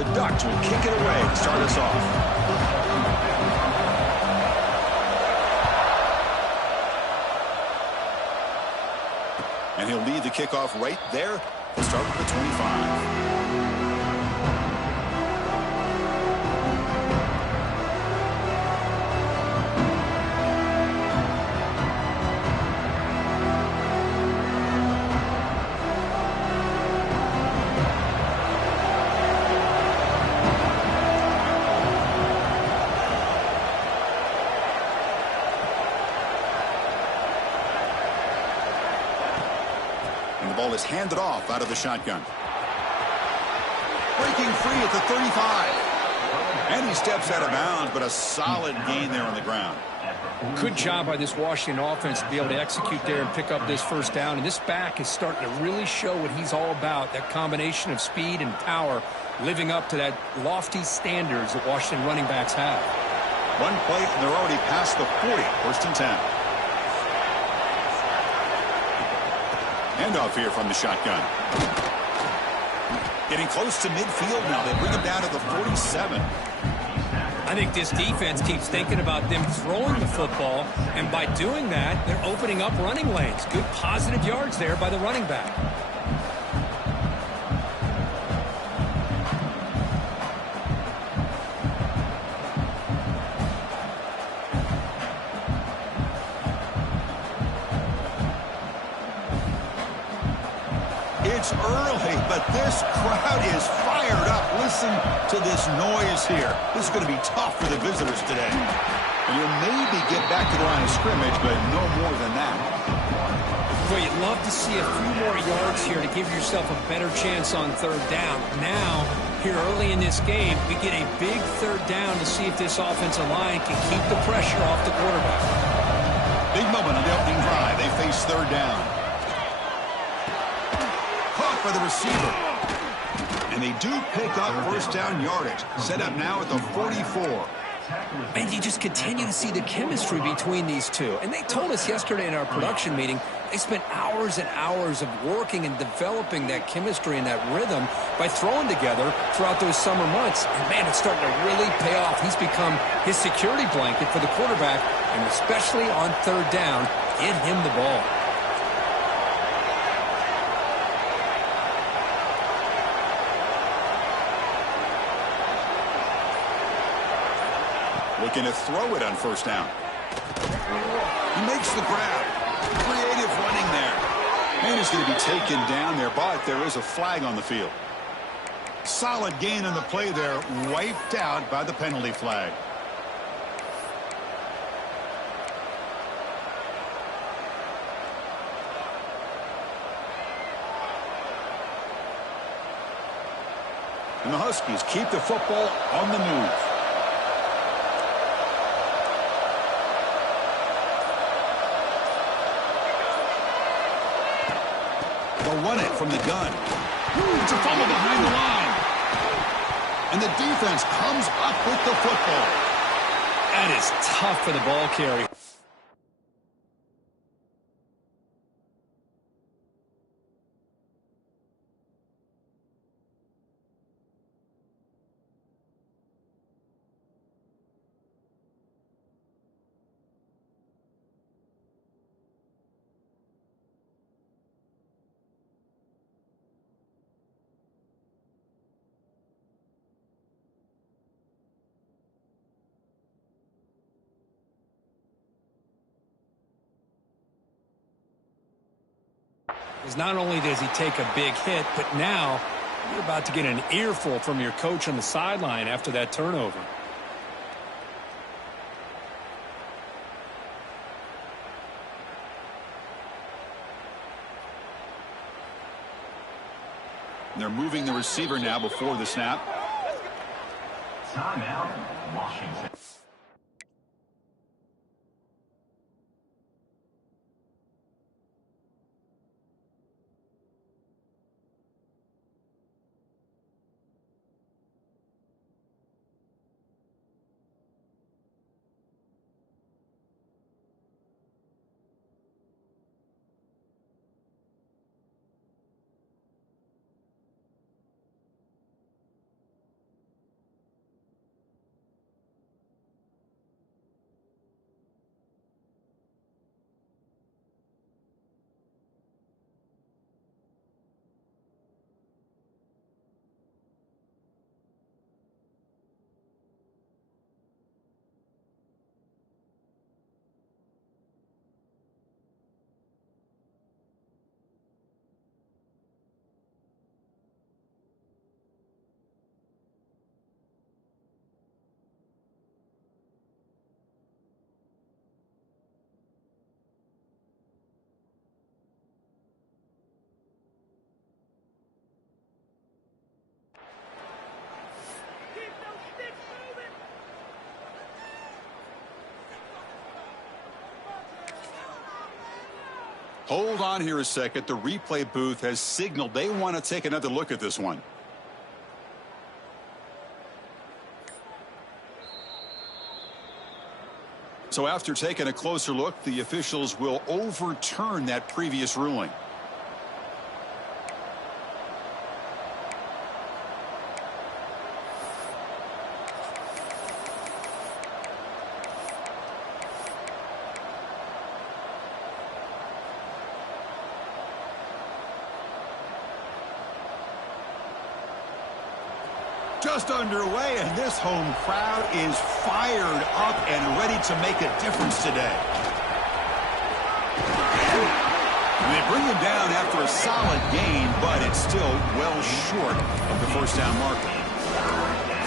The Ducks will kick it away to start us off. And he'll lead the kickoff right there. We'll start with the 25. Ball is handed off out of the shotgun. Breaking free at the 35. And he steps out of bounds, but a solid gain there on the ground. Good job by this Washington offense to be able to execute there and pick up this first down. And this back is starting to really show what he's all about, that combination of speed and power, living up to that lofty standards that Washington running backs have. One play, and they're already past the 40, first and 10. Handoff here from the shotgun. Getting close to midfield now. They bring him down to the 47. I think this defense keeps thinking about them throwing the football, and by doing that, they're opening up running lanes. Good positive yards there by the running back. It's early, but this crowd is fired up. Listen to this noise here. This is going to be tough for the visitors today. And you'll maybe get back to the line of scrimmage, but no more than that. Well, you'd love to see a few more yards here to give yourself a better chance on third down. Now, here early in this game, we get a big third down to see if this offensive line can keep the pressure off the quarterback. Big moment on the opening drive. They face third down. For the receiver. And they do pick up first down yardage. Set up now at the 44. And you just continue to see the chemistry between these two. And they told us yesterday in our production meeting, they spent hours and hours of working and developing that chemistry and that rhythm by throwing together throughout those summer months. And, man, it's starting to really pay off. He's become his security blanket for the quarterback, and especially on third down, get him the ball. Looking to throw it on first down. He makes the grab. Creative running there. And he's going to be taken down there, but there is a flag on the field. Solid gain on the play there, wiped out by the penalty flag. And the Huskies keep the football on the move. They'll run it from the gun. It's a fumble behind the line. And the defense comes up with the football. That is tough for the ball carrier. Because not only does he take a big hit, but now you're about to get an earful from your coach on the sideline after that turnover. They're moving the receiver now before the snap. Timeout, Washington. Hold on here a second. The replay booth has signaled they want to take another look at this one. So after taking a closer look, the officials will overturn that previous ruling. Just underway, and this home crowd is fired up and ready to make a difference today. And they bring him down after a solid gain, but it's still well short of the first down marker.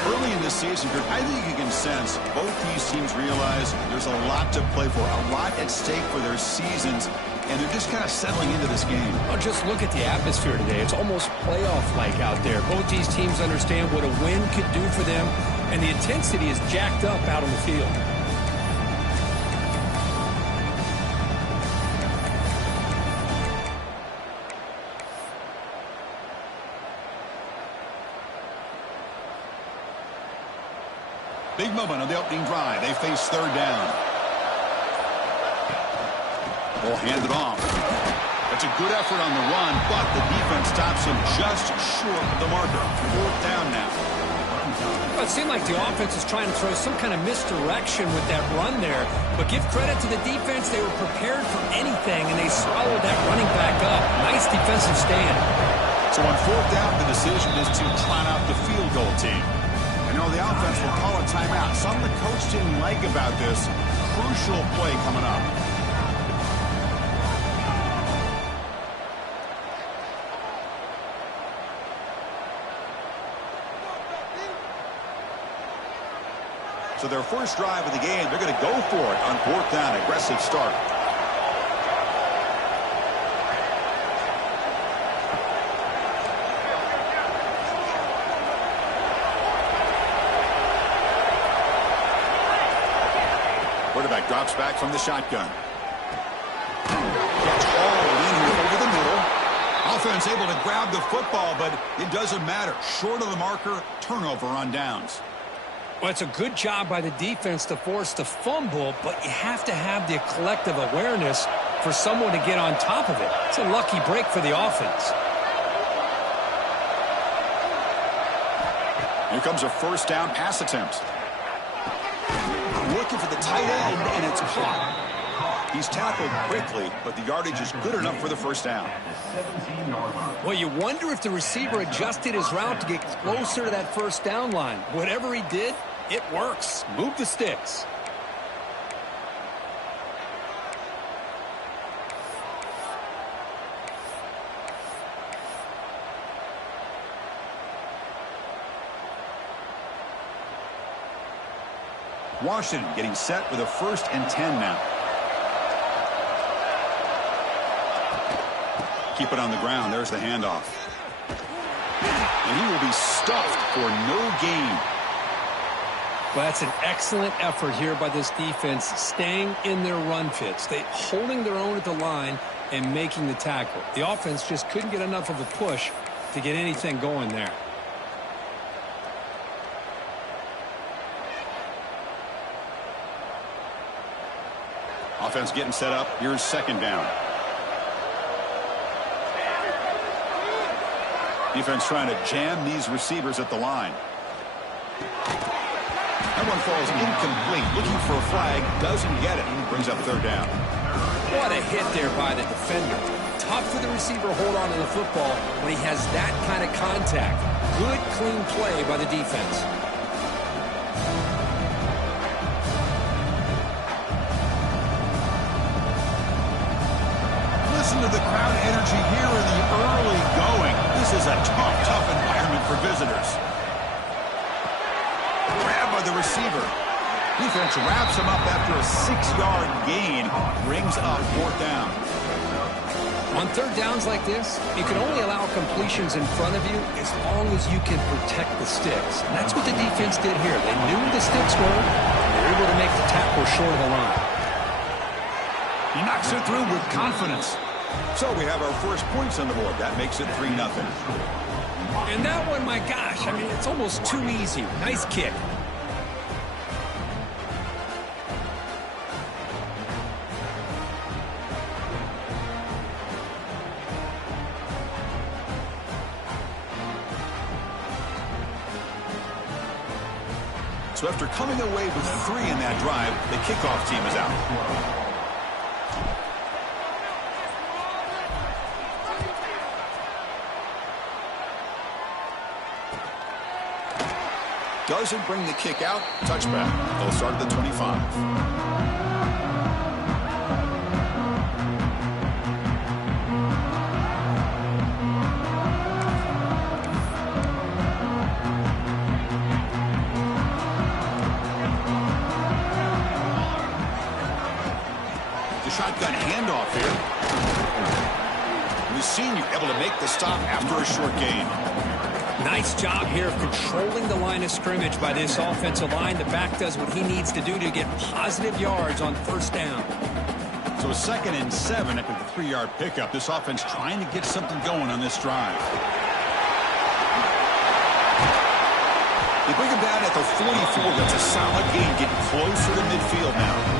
Early in the season, I think you can sense both these teams realize there's a lot to play for, a lot at stake for their seasons, and they're just kind of settling into this game. Oh, just look at the atmosphere today. It's almost playoff-like out there. Both these teams understand what a win could do for them, and the intensity is jacked up out on the field. Big moment on the opening drive. They face third down. Will hand it off. That's a good effort on the run, but the defense stops him just short of the marker. Fourth down now. Well, it seemed like the offense is trying to throw some kind of misdirection with that run there, but give credit to the defense. They were prepared for anything, and they swallowed that running back up. Nice defensive stand. So on fourth down, the decision is to trot out the field goal team. You know, the offense will call a timeout. Something the coach didn't like about this. Crucial play coming up. So their first drive of the game, they're going to go for it on fourth down. Aggressive start. Quarterback drops back from the shotgun. Gets hauled in here over the middle. Offense able to grab the football, but it doesn't matter. Short of the marker, turnover on downs. Well, it's a good job by the defense to force the fumble, but you have to have the collective awareness for someone to get on top of it. It's a lucky break for the offense. Here comes a first down pass attempt. Looking for the tight end, and it's caught. He's tackled quickly, but the yardage is good enough for the first down. Well, you wonder if the receiver adjusted his route to get closer to that first down line. Whatever he did, it works. Move the sticks. Washington getting set with a 1st and 10 now. Keep it on the ground. There's the handoff. And he will be stuffed for no gain. Well, that's an excellent effort here by this defense, staying in their run fits. They holding their own at the line and making the tackle. The offense just couldn't get enough of a push to get anything going there. Offense getting set up. Here's second down. Defense trying to jam these receivers at the line. That one falls incomplete. Looking for a flag. Doesn't get it. Brings up third down. What a hit there by the defender. Tough for the receiver to hold on to the football when he has that kind of contact. Good, clean play by the defense. Listen to the crowd energy here in the early going. This is a tough environment for visitors. Grab by the receiver. Defense wraps him up after a 6-yard gain. Brings up fourth down. On third downs like this, you can only allow completions in front of you as long as you can protect the sticks. And that's what the defense did here. They knew the sticks were, and they were able to make the tackle short of the line. He knocks it through with confidence. So we have our first points on the board. That makes it 3-0. And that one, my gosh, I mean, it's almost too easy. Nice kick. So after coming away with 3 in that drive, the kickoff team is out. Doesn't bring the kick out. Touchback. They'll start at the 25. Shotgun handoff here. We've seen you able to make the stop after a short gain. Nice job here of controlling the line of scrimmage by this offensive line. The back does what he needs to do to get positive yards on first down. So a 2nd and 7 after the 3-yard pickup. This offense trying to get something going on this drive. They bring him down at the 44. That's a solid gain, getting closer to midfield now.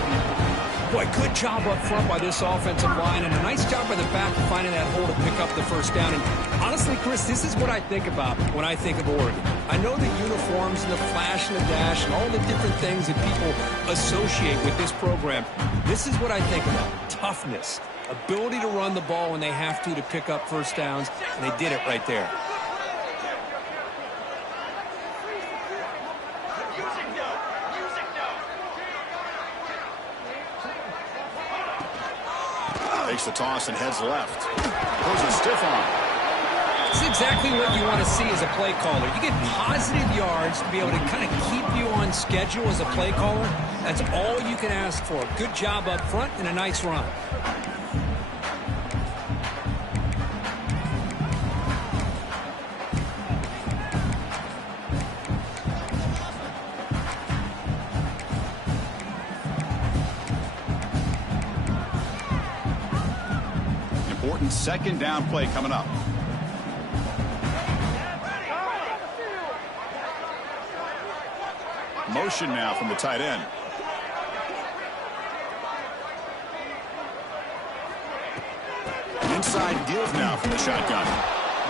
Boy, good job up front by this offensive line, and a nice job by the back finding that hole to pick up the first down. And honestly, Chris, this is what I think about when I think of Oregon. I know the uniforms and the flash and the dash and all the different things that people associate with this program. This is what I think about. Toughness, ability to run the ball when they have to pick up first downs, and they did it right there. Takes the toss and heads left. Throws a stiff arm. It's exactly what you want to see as a play caller. You get positive yards to be able to kind of keep you on schedule as a play caller. That's all you can ask for. Good job up front and a nice run. Important 2nd down play coming up. Motion now from the tight end. Inside give now from the shotgun.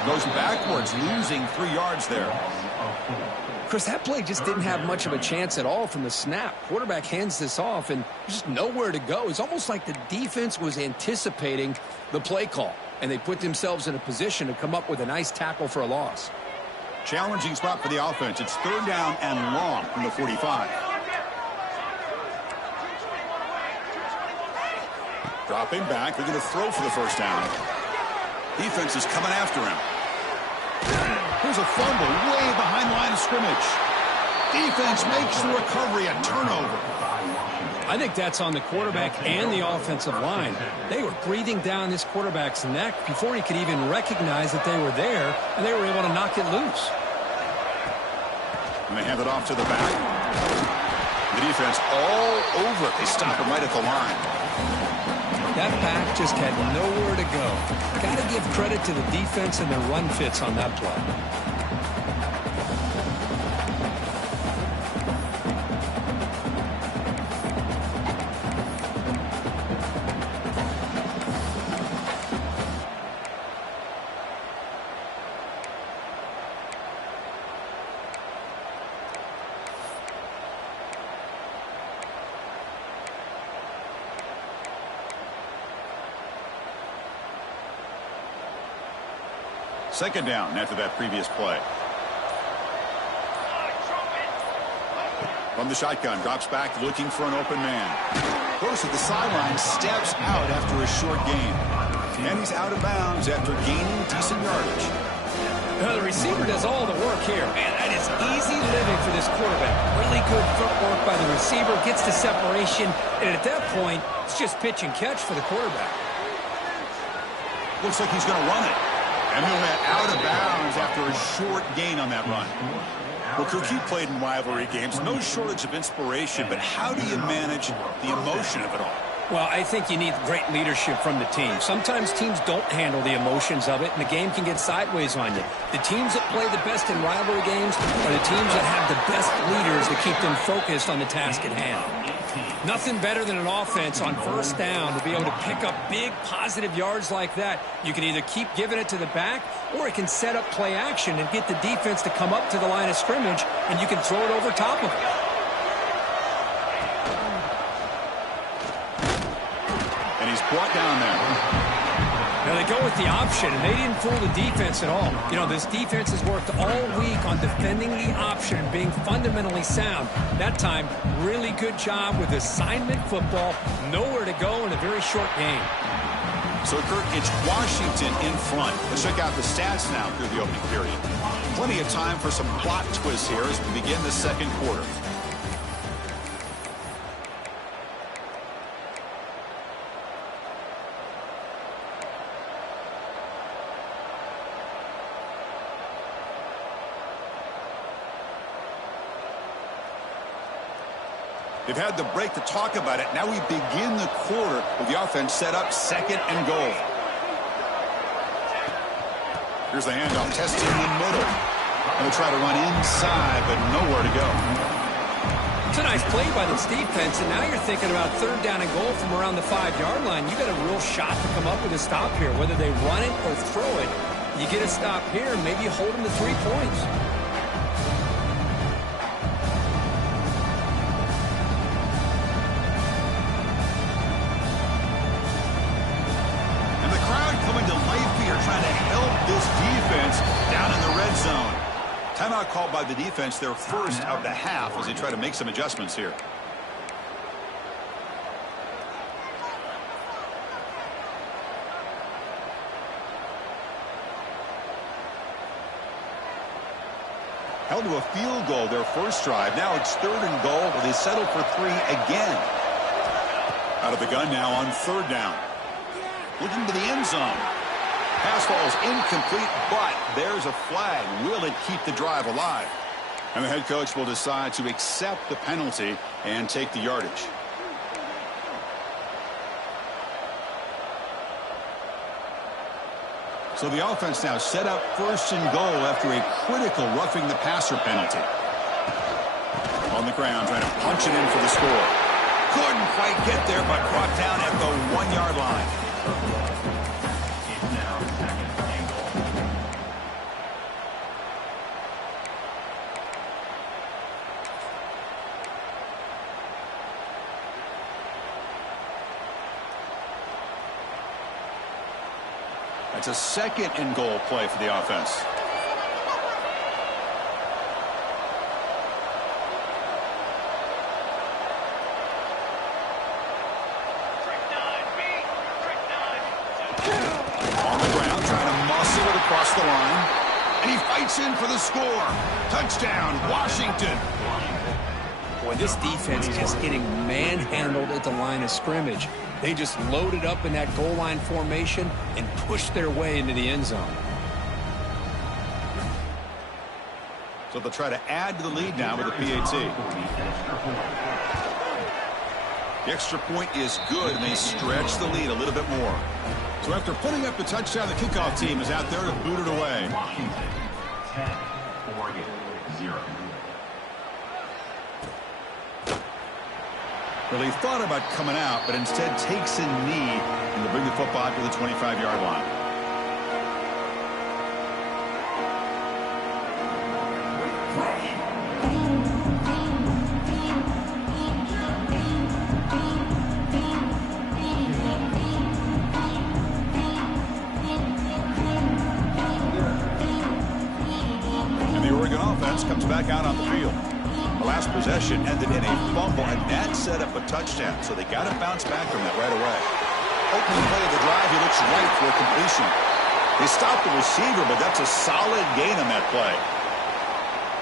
Goes backwards, losing 3 yards there. Chris, that play just didn't have much of a chance at all from the snap. Quarterback hands this off and just nowhere to go. It's almost like the defense was anticipating the play call, and they put themselves in a position to come up with a nice tackle for a loss. Challenging spot for the offense. It's 3rd down and long from the 45. Dropping back. They're going to throw for the first down. Defense is coming after him. Here's a fumble way behind the line of scrimmage. Defense makes the recovery, a turnover. I think that's on the quarterback and the offensive line. They were breathing down this quarterback's neck before he could even recognize that they were there, and they were able to knock it loose. And they hand it off to the back. The defense all over it. They stop him right at the line. That back just had nowhere to go. Got to give credit to the defense and their run fits on that play. Second down after that previous play. From the shotgun, drops back looking for an open man. Goes to the sideline, steps out after a short gain. And he's out of bounds after gaining decent yardage. The receiver does all the work here. Man, that is easy living for this quarterback. Really good footwork by the receiver, gets the separation, and at that point, it's just pitch and catch for the quarterback. Looks like he's going to run it. And he'll head out of bounds after a short gain on that run. Well, Cook, you played in rivalry games. No shortage of inspiration, but how do you manage the emotion of it all? Well, I think you need great leadership from the team. Sometimes teams don't handle the emotions of it, and the game can get sideways on you. The teams that play the best in rivalry games are the teams that have the best leaders to keep them focused on the task at hand. Nothing better than an offense on first down to be able to pick up big positive yards like that. You can either keep giving it to the back, or it can set up play action and get the defense to come up to the line of scrimmage, and you can throw it over top of it. And he's brought down there. Now they go with the option, and they didn't fool the defense at all. You know, this defense has worked all week on defending the option and being fundamentally sound. That time, really good job with assignment football. Nowhere to go in a very short game. So, Kurt, it's Washington in front. Let's check out the stats now through the opening period. Plenty of time for some plot twists here as we begin the second quarter. They've had the break to talk about it. Now we begin the quarter with the offense set up 2nd and goal. Here's the handoff, testing the middle. Going to try to run inside, but nowhere to go. It's a nice play by this defense, and now you're thinking about 3rd down and goal from around the 5-yard line. You got a real shot to come up with a stop here, whether they run it or throw it. You get a stop here, maybe hold them to 3 points. Trying to help this defense down in the red zone. Timeout called by the defense, their first of the half, as they try to make some adjustments here. Held to a field goal their first drive. Now it's 3rd and goal, where they settle for 3 again. Out of the gun now on 3rd down. Looking to the end zone. Pass falls incomplete, but there's a flag. Will it keep the drive alive? And the head coach will decide to accept the penalty and take the yardage. So the offense now set up 1st and goal after a critical roughing the passer penalty. On the ground, trying to punch it in for the score. Couldn't quite get there, but brought down at the 1-yard line. It's a 2nd and goal play for the offense. On the ground, trying to muscle it across the line. And he fights in for the score. Touchdown, Washington. Boy, this defense is getting manhandled at the line of scrimmage. They just loaded up in that goal line formation and pushed their way into the end zone. So they'll try to add to the lead now with the PAT. The extra point is good, and they stretch the lead a little bit more. So after putting up the touchdown, the kickoff team is out there to boot it away. 10, Oregon, 0. Well, he thought about coming out, but instead takes a knee and will bring the football out to the 25-yard line. And the Oregon offense comes back out on the field. The last possession ended in a fumble, and that set up a touchdown. So they got to bounce back from that right away. Opening play of the drive, he looks right for a completion. They stopped the receiver, but that's a solid gain on that play.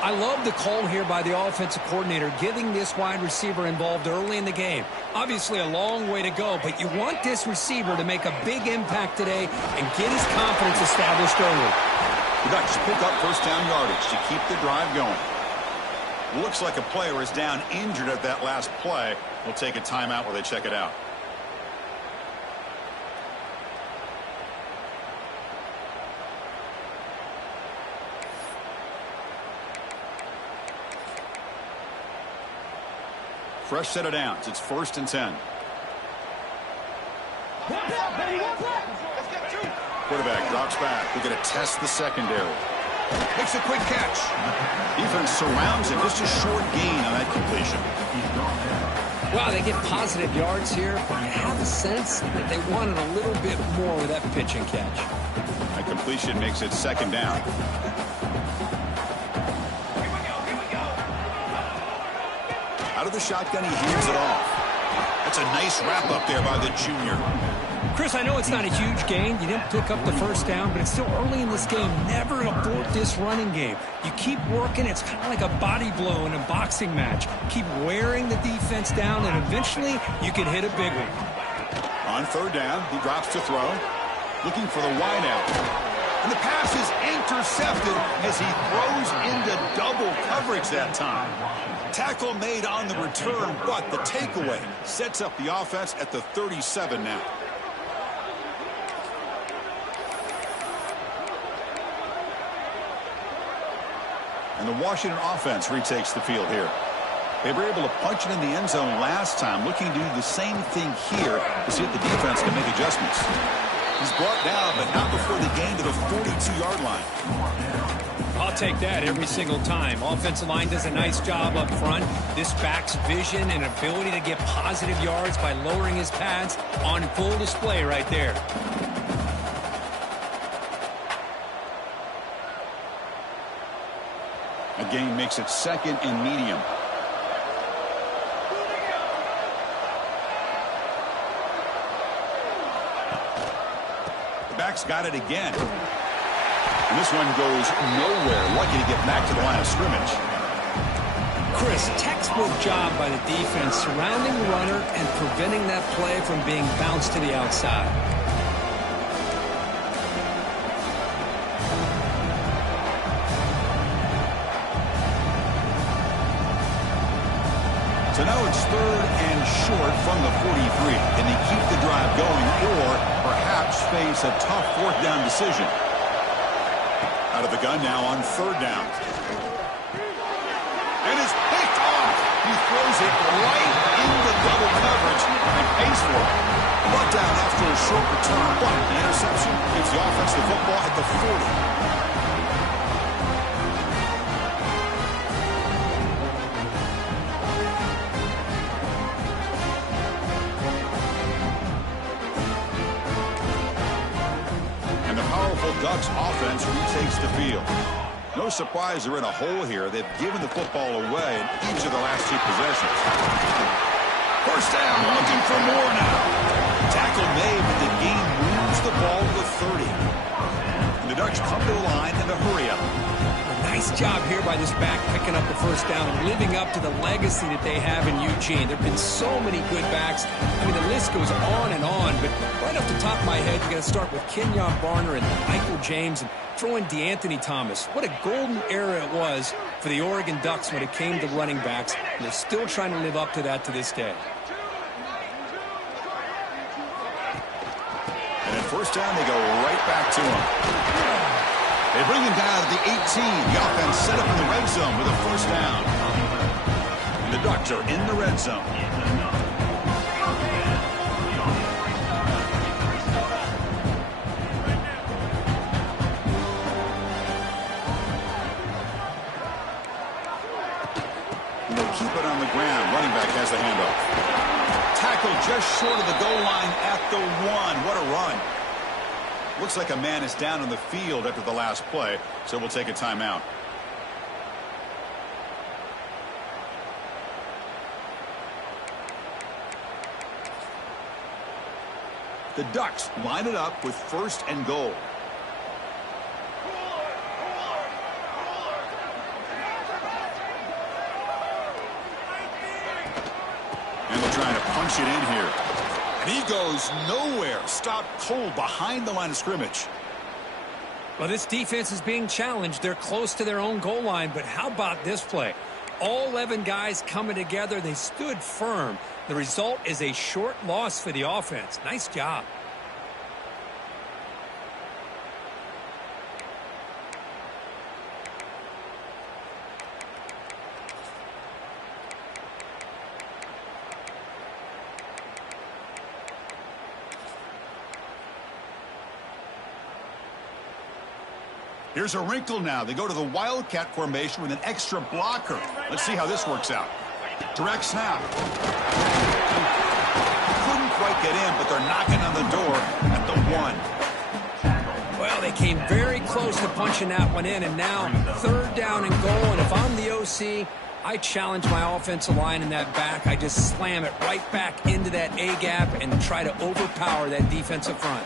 I love the call here by the offensive coordinator, getting this wide receiver involved early in the game. Obviously a long way to go, but you want this receiver to make a big impact today and get his confidence established early. The Ducks pick up first down yardage to keep the drive going. Looks like a player is down injured at that last play. We'll take a timeout while they check it out. fresh set of downs. It's 1st and 10. Quarterback drops back. They're going to test the secondary. Makes a quick catch. Defense surrounds him. Just a short gain on that completion. Wow, they get positive yards here, but you have a sense that they wanted a little bit more with that pitch and catch. That completion makes it 2nd down. Out of the shotgun, he hands it off. That's a nice wrap up there by the junior. Chris, I know it's not a huge gain. You didn't pick up the 1st down, but it's still early in this game. Never abort this running game. You keep working. It's kind of like a body blow in a boxing match. Keep wearing the defense down, and eventually you can hit a big one. On 3rd down, he drops to throw. Looking for the wide out. And the pass is intercepted as he throws into double coverage that time. Tackle made on the return, but the takeaway sets up the offense at the 37 now. And the Washington offense retakes the field here. They were able to punch it in the end zone last time, looking to do the same thing here to see if the defense can make adjustments. He's brought down, but not before they gain to the 42-yard line. I'll take that every single time. Offensive line does a nice job up front. This back's vision and ability to get positive yards by lowering his pads on full display right there. A gain makes it 2nd and medium. The back's got it again. And this one goes nowhere. Lucky to get back to the line of scrimmage. Chris, textbook job by the defense surrounding the runner and preventing that play from being bounced to the outside. So now it's 3rd and short from the 43. Can they keep the drive going or perhaps face a tough 4th down decision? Out of the gun now on 3rd down. And it's picked off. He throws it right into double coverage and pays for it. Brought down after a short return, but the interception gives the offense the football at the 40. Ducks offense retakes the field. No surprise they're in a hole here. They've given the football away in each of the last 2 possessions. 1st down, looking for more now. Tackle made, but the game moves the ball to the 30. And the Ducks come to the line in a hurry up. Nice job here by this back picking up the 1st down and living up to the legacy that they have in Eugene. There have been so many good backs. I mean, the list goes on and on, but right off the top of my head, you got to start with Kenyon Barner and Michael James and throw in DeAnthony Thomas. What a golden era it was for the Oregon Ducks when it came to running backs, and they're still trying to live up to that to this day. And at 1st down, they go right back to him. They bring him down at the 18. The offense set up in the red zone with a 1st down. And the Ducks are in the red zone. And they'll keep it on the ground. Running back has the handoff. Tackle just short of the goal line at the 1. What a run. Looks like a man is down on the field after the last play, so we'll take a timeout. The Ducks line it up with 1st and goal. And they're trying to punch it in here. And he goes nowhere. Stopped cold behind the line of scrimmage. Well, this defense is being challenged. They're close to their own goal line, but how about this play? All 11 guys coming together. They stood firm. The result is a short loss for the offense. Nice job. Here's a wrinkle now. They go to the Wildcat formation with an extra blocker. Let's see how this works out. Direct snap. Couldn't quite get in, but they're knocking on the door at the 1. Well, they came very close to punching that one in, and now 3rd down and goal. And if I'm the OC, I challenge my offensive line in that back. I just slam it right back into that A-gap and try to overpower that defensive front.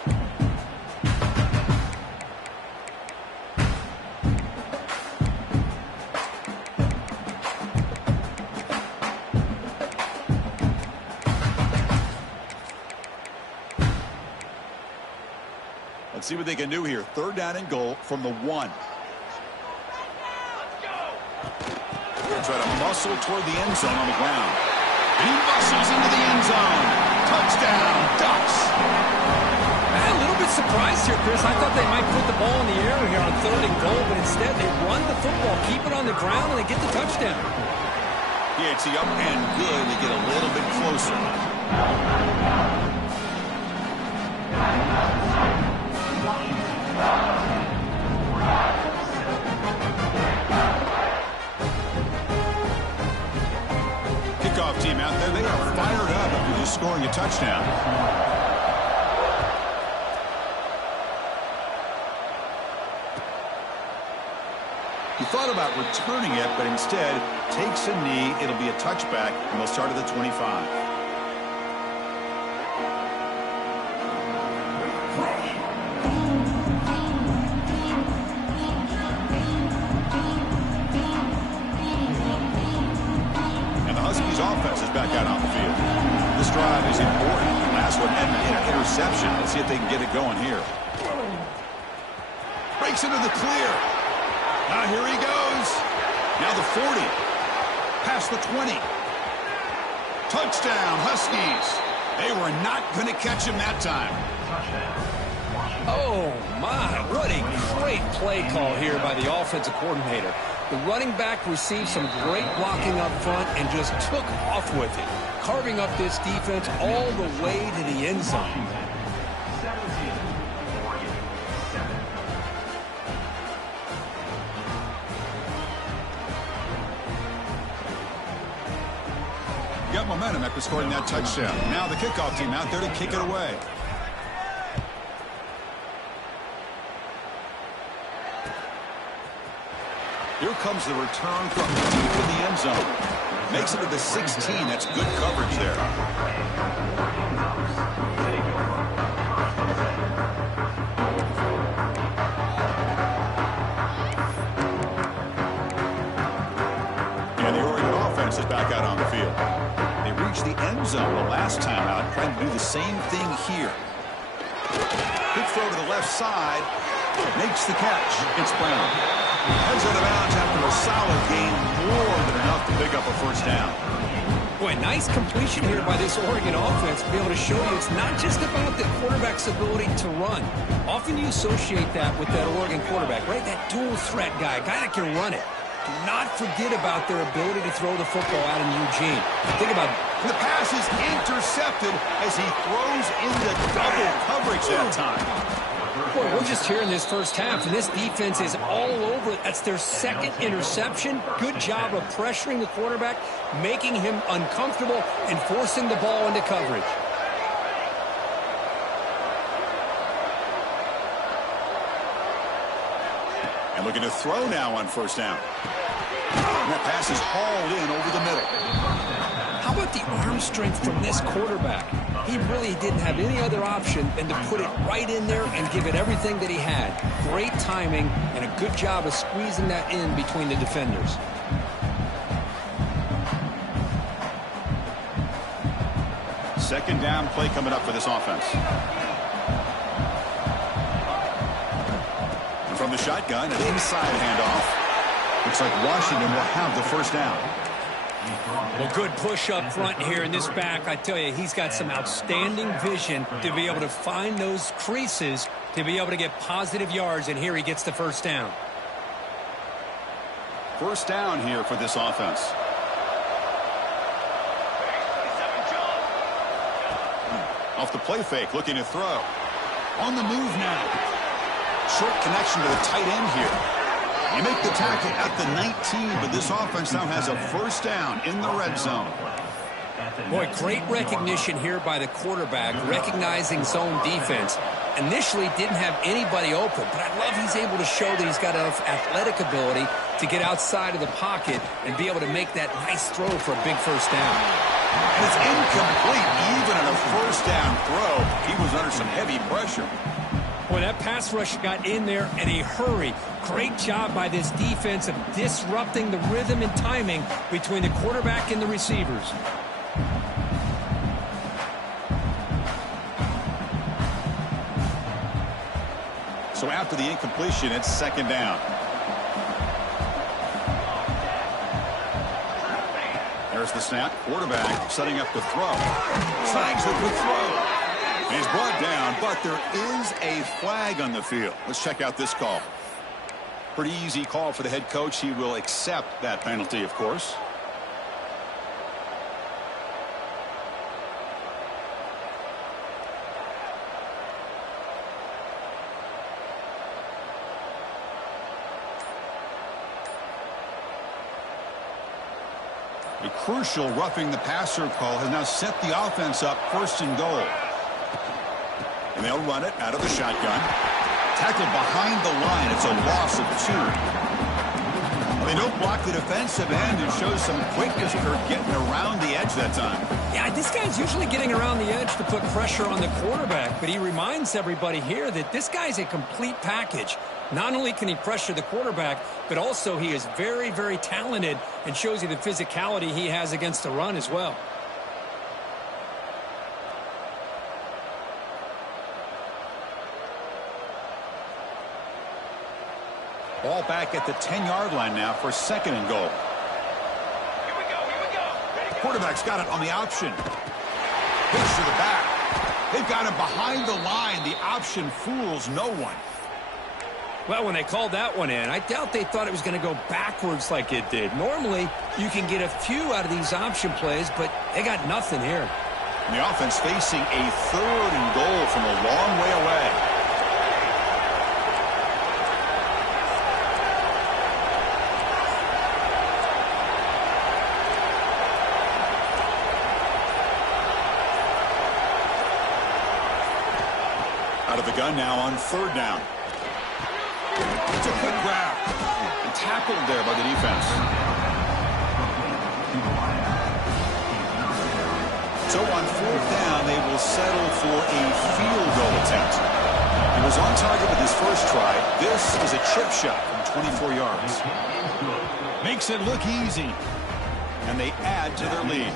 Let's see what they can do here. 3rd down and goal from the 1. Try to muscle toward the end zone on the ground. And he muscles into the end zone. Touchdown, Ducks. I'm a little bit surprised here, Chris. I thought they might put the ball in the air here on 3rd and goal, but instead they run the football, keep it on the ground, and they get the touchdown. PHC up and good. They get a little bit closer. Kickoff team out there. They are fired up after just scoring a touchdown. He thought about returning it, but instead takes a knee. It'll be a touchback, and they'll start at the 25. Offense is back out on the field. This drive is important. The last one ended in an interception. Let's see if they can get it going here. Breaks into the clear. Now here he goes. Now the 40. Past the 20. Touchdown, Huskies. They were not going to catch him that time. Oh, my. What a great play call here by the offensive coordinator. The running back received some great blocking up front and just took off with it, carving up this defense all the way to the end zone. Got momentum after scoring that touchdown. Now the kickoff team out there to kick it away. Here comes the return from deep in the end zone. Makes it to the 16. That's good coverage there. And the Oregon offense is back out on the field. They reached the end zone the last time out, trying to do the same thing here. Good throw to the left side. Makes the catch. It's Brown. Heads out of bounds after a solid gain, more than enough to pick up a 1st down. Boy, nice completion here by this Oregon offense to be able to show you it's not just about the quarterback's ability to run. Often you associate that with that Oregon quarterback, right? That dual threat guy that can run it. Do not forget about their ability to throw the football out in Eugene. Think about it. The pass is intercepted as he throws into double coverage that time. Boy, we're just here in this 1st half, and this defense is all over it. That's their 2nd interception. Good job of pressuring the quarterback, making him uncomfortable, and forcing the ball into coverage. And looking to throw now on 1st down. And that pass is hauled in over the middle. How about the arm strength from this quarterback? He really didn't have any other option than to put it right in there and give it everything that he had. Great timing and a good job of squeezing that in between the defenders. Second down play coming up for this offense. And from the shotgun, an inside handoff. Looks like Washington will have the 1st down. Well, good push up front here in this back. I tell you, he's got some outstanding vision to be able to find those creases to be able to get positive yards, and here he gets the 1st down. 1st down here for this offense. Off the play fake, looking to throw. On the move now. Short connection to the tight end here. You make the tackle at the 19, but this offense now has a first down in the red zone. Boy, great recognition here by the quarterback, recognizing zone defense. Initially didn't have anybody open, but I love he's able to show that he's got enough athletic ability to get outside of the pocket and be able to make that nice throw for a big first down. And it's incomplete. Even on a first down throw, he was under some heavy pressure. Boy, that pass rush got in there in a hurry. Great job by this defense of disrupting the rhythm and timing between the quarterback and the receivers. So after the incompletion, it's second down. There's the snap. Quarterback setting up to throw. Flags with the throw. And he's brought down, but there is a flag on the field. Let's check out this call. Pretty easy call for the head coach. He will accept that penalty, of course. A crucial roughing the passer call has now set the offense up first and goal. And they'll run it out of the shotgun. Tackled behind the line. It's a loss of 2. Well, they don't block the defensive end and show some quickness for getting around the edge that time. Yeah, this guy's usually getting around the edge to put pressure on the quarterback, but he reminds everybody here that this guy's a complete package. Not only can he pressure the quarterback, but also he is very, very talented and shows you the physicality he has against the run as well. Ball back at the 10-yard line now for second and goal. Here we go. Quarterback's got it on the option. Pitch to the back. They've got him behind the line. The option fools no one. Well, when they called that one in, I doubt they thought it was going to go backwards like it did. Normally, you can get a few out of these option plays, but they got nothing here. And the offense facing a third and goal from a long way away. Out of the gun now on third down. It's a quick grab. And tackled there by the defense. So on fourth down, they will settle for a field goal attempt. He was on target with his first try. This is a chip shot from 24 yards. Makes it look easy. And they add to their lead.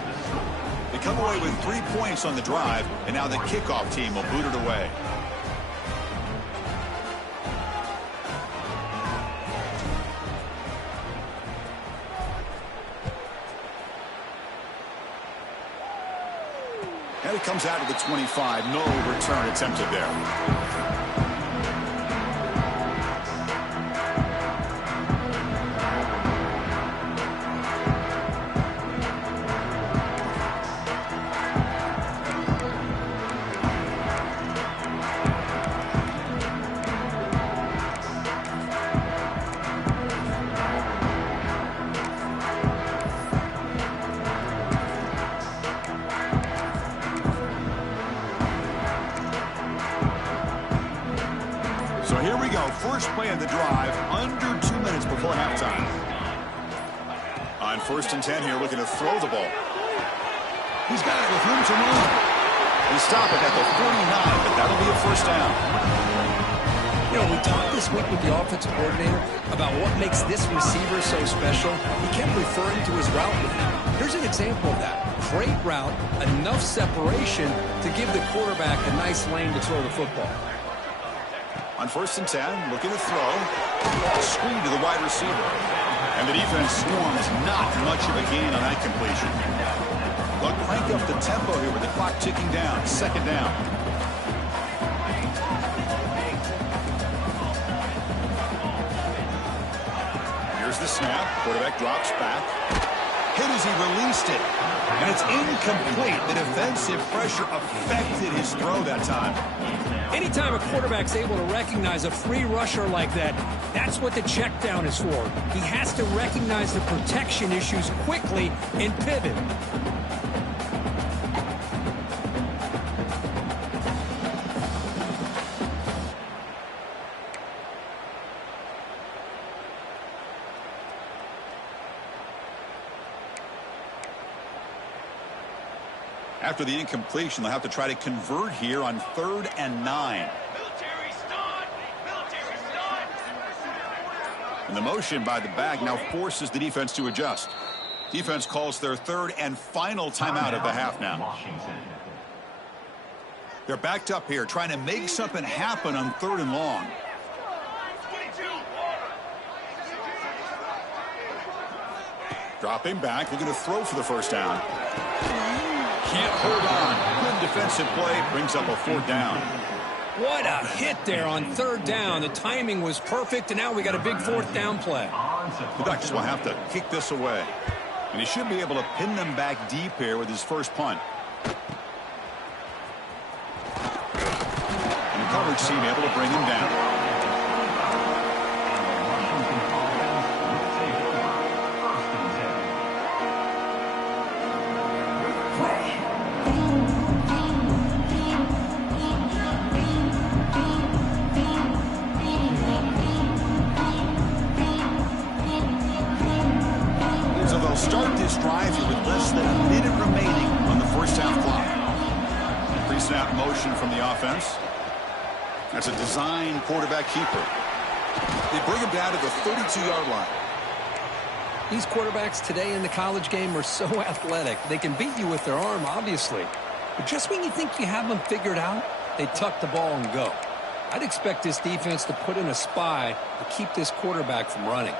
They come away with 3 points on the drive, and now the kickoff team will boot it away. And it comes out of the 25. No return attempted there. So here we go. First play of the drive, under 2 minutes before halftime. On first and 10 here, looking to throw the ball. He's got it with room to move. They stop it at the 49, but that'll be a first down. You know, we talked this week with the offensive coordinator about what makes this receiver so special. He kept referring to his route with him. Here's an example of that. Great route, enough separation to give the quarterback a nice lane to throw the football. On first and 10, looking to throw. Screen to the wide receiver. And the defense swarms not much of a gain on that completion. They'll crank up the tempo here with the clock ticking down. Second down. Here's the snap. Quarterback drops back. hit as he released it. And it's incomplete. The defensive pressure affected his throw that time. Anytime a quarterback's able to recognize a free rusher like that, that's what the check down is for. He has to recognize the protection issues quickly and pivot. After the incompletion, they'll have to try to convert here on 3rd and 9. Military stun! Military stun! And the motion by the back now forces the defense to adjust. Defense calls their 3rd and final timeout of the half now. They're backed up here trying to make something happen on 3rd and long. 22! Dropping back, looking to throw for the first down. Can't hold on. Good defensive play, brings up a 4th down. What a hit there on 3rd down. The timing was perfect, and now we got a big 4th down play. The Ducks will have to kick this away. And he should be able to pin them back deep here with his first punt. And the coverage team able to bring him down. Start this drive here with less than a minute remaining on the first half clock. Pre-snap motion from the offense. That's a design quarterback keeper. They bring him down to the 32-yard line. These quarterbacks today in the college game are so athletic. They can beat you with their arm, obviously. But just when you think you have them figured out, they tuck the ball and go. I'd expect this defense to put in a spy to keep this quarterback from running.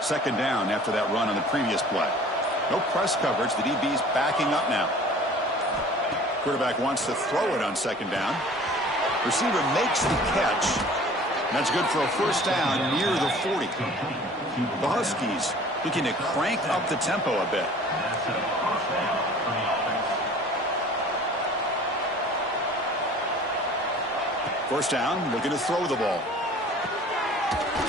Second down after that run on the previous play. No press coverage. The DB's backing up now. Quarterback wants to throw it on second down. Receiver makes the catch. And that's good for a first down near the 40. The Huskies looking to crank up the tempo a bit. First down, looking to throw the ball.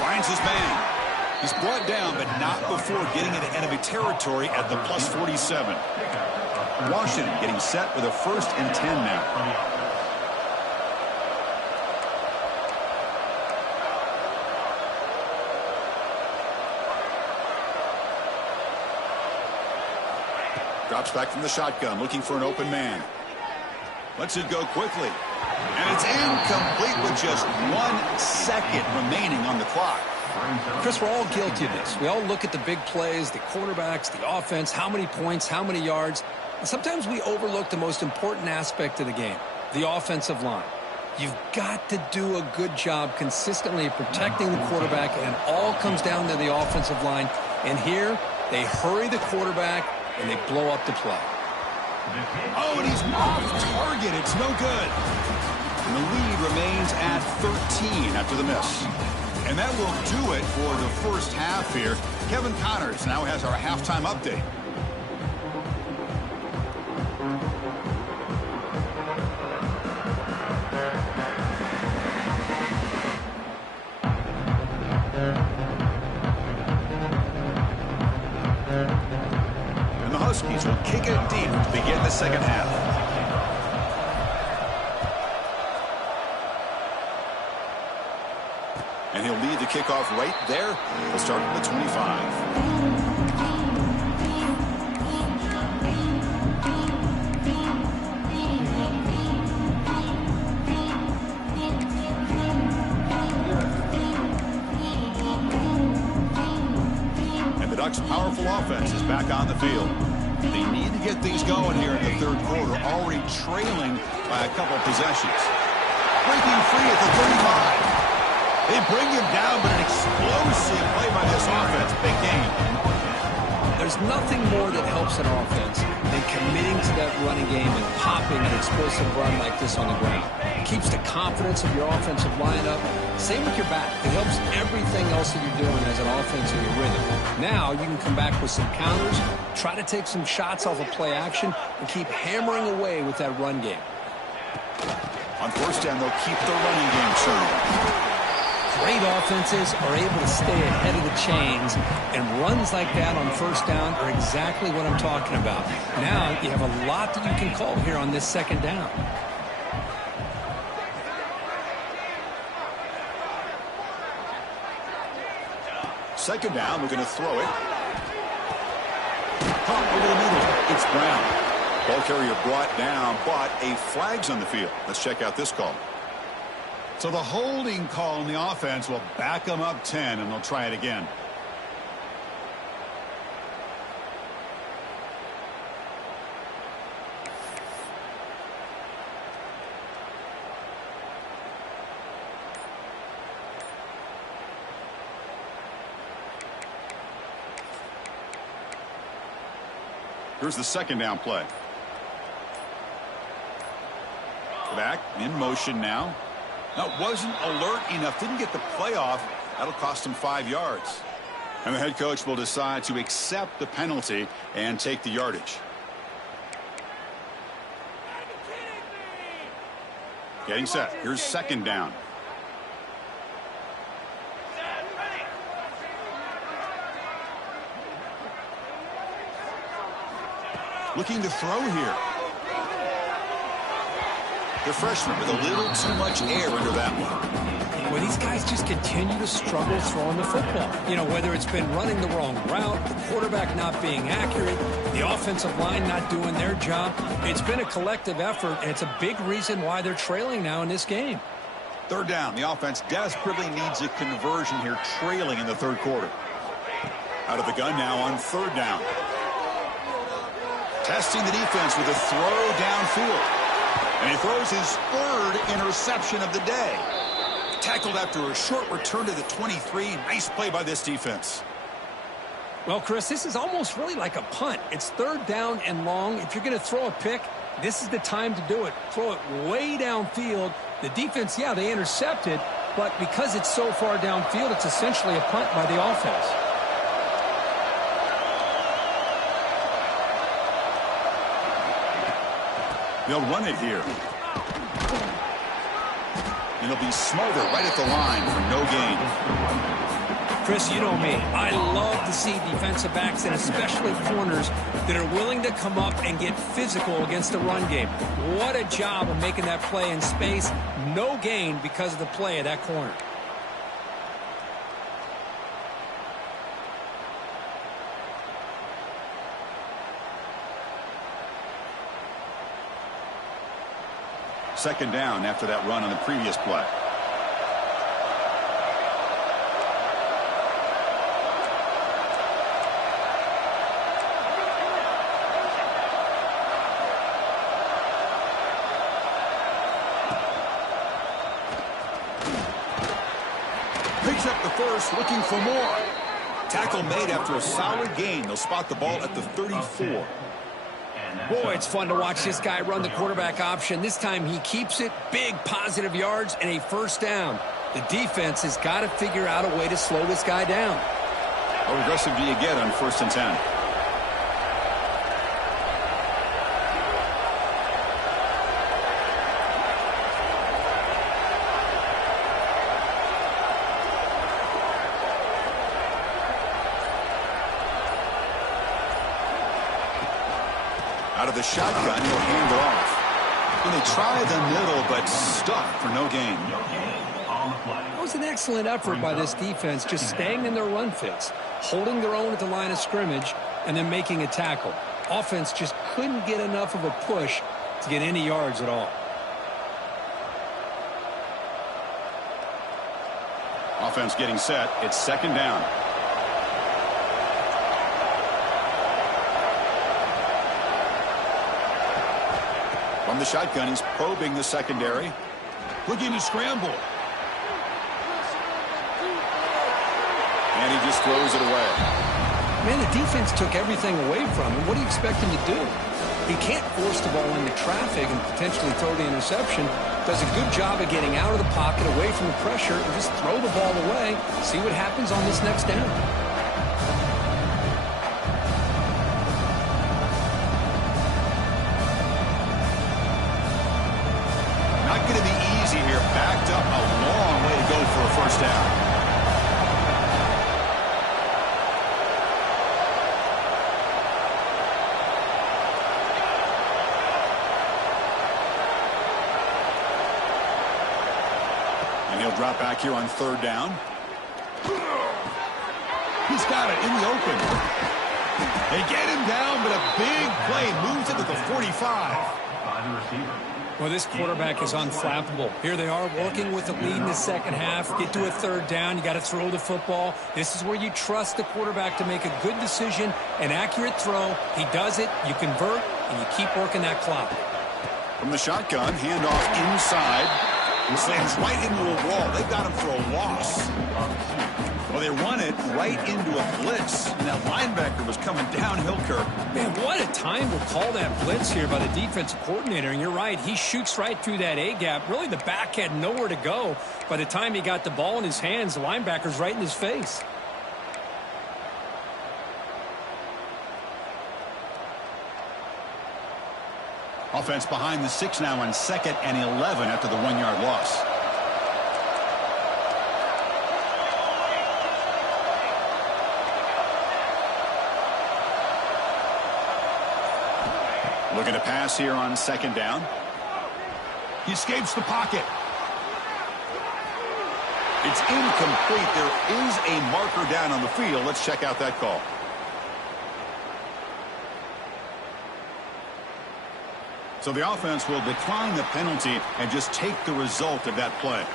Finds his man. He's brought down, but not before getting into enemy territory at the plus 47. Washington getting set with a 1st and 10 now. Drops back from the shotgun, looking for an open man. Lets it go quickly. And it's incomplete with just 1 second remaining on the clock. Chris, we're all guilty of this. We all look at the big plays, the quarterbacks, the offense, how many points, how many yards. And sometimes we overlook the most important aspect of the game, the offensive line. You've got to do a good job consistently protecting the quarterback, and it all comes down to the offensive line. And here, they hurry the quarterback, and they blow up the play. Oh, and he's off target. It's no good. And the lead remains at 13 after the miss. And that will do it for the first half here. Kevin Connors now has our halftime update. And the Huskies will kick it deep to begin the second half. And he'll lead the kickoff right there. He'll start at the 25. And the Ducks' powerful offense is back on the field. They need to get things going here in the third quarter, already trailing by a couple possessions. Breaking free at the 35. They bring him down, but an explosive play by this offense. Big game. There's nothing more that helps an offense than committing to that running game and popping an explosive run like this on the ground. It keeps the confidence of your offensive line up. Same with your back. It helps everything else that you're doing as an offense in your rhythm. Now you can come back with some counters, try to take some shots off of play action, and keep hammering away with that run game. On first down, they'll keep the running game churning. Great offenses are able to stay ahead of the chains, and runs like that on first down are exactly what I'm talking about. Now you have a lot that you can call here on this second down. Second down, we're going to throw it. Pump over the middle. It's Brown. Ball carrier brought down, but a flag's on the field. Let's check out this call. So the holding call in the offense will back them up 10, and they'll try it again. Here's the second down play. Back in motion now. That wasn't alert enough. Didn't get the play off. That'll cost him 5 yards. And the head coach will decide to accept the penalty and take the yardage. Getting set. Here's second down. Looking to throw here. The freshman with a little too much air under that one. Well, these guys just continue to struggle throwing the football. You know, whether it's been running the wrong route, the quarterback not being accurate, the offensive line not doing their job. It's been a collective effort, and it's a big reason why they're trailing now in this game. Third down. The offense desperately needs a conversion here, trailing in the third quarter. Out of the gun now on third down. Testing the defense with a throw downfield. And he throws his third interception of the day. Tackled after a short return to the 23. Nice play by this defense. Well, Chris, this is almost really like a punt. It's third down and long. If you're going to throw a pick, this is the time to do it. Throw it way downfield. The defense, yeah, they intercepted, but because it's so far downfield, it's essentially a punt by the offense. They'll run it here. It'll be Smother right at the line for no gain. Chris, you know me. I love to see defensive backs and especially corners that are willing to come up and get physical against the run game. What a job of making that play in space. No gain because of the play of that corner. Second down after that run on the previous play. Picks up the first, looking for more. Tackle made after a solid gain. They'll spot the ball at the 34. Boy, it's fun to watch this guy run the quarterback option. This time he keeps it, big positive yards, and a first down. The defense has got to figure out a way to slow this guy down. How aggressive do you get on 1st and 10? Out of the shotgun, he'll hand it off. And they try the middle, but stuck for no gain. That was an excellent effort by this defense, just staying in their run fits, holding their own at the line of scrimmage, and then making a tackle. Offense just couldn't get enough of a push to get any yards at all. Offense getting set. It's second down. From the shotgun, he's probing the secondary. Looking to scramble. And he just throws it away. Man, the defense took everything away from him. What do you expect him to do? He can't force the ball into traffic and potentially throw the interception. Does a good job of getting out of the pocket, away from the pressure, and just throw the ball away. See what happens on this next down. Not going to be easy here. Backed up a long way to go for a first down. He'll drop back here on third down. He's got it in the open. They get him down, but a big play moves it to the 45. Well, this quarterback is unflappable. Here they are working with the lead in the second half. Get to a third down. You got to throw the football. This is where you trust the quarterback to make a good decision, an accurate throw. He does it, you convert, and you keep working that clock. From the shotgun, handoff inside. Slams right into a wall. They got him for a loss. Well, they run it right into a blitz. And that linebacker was coming downhill, Kirk. Man, what a time to call that blitz here by the defensive coordinator. And you're right, he shoots right through that A-gap. Really, the back had nowhere to go. By the time he got the ball in his hands, the linebacker's right in his face. Offense behind the 6 now on 2nd and 11 after the 1-yard loss. Looking to pass here on 2nd down. He escapes the pocket. It's incomplete. There is a marker down on the field. Let's check out that call. So the offense will decline the penalty and just take the result of that play.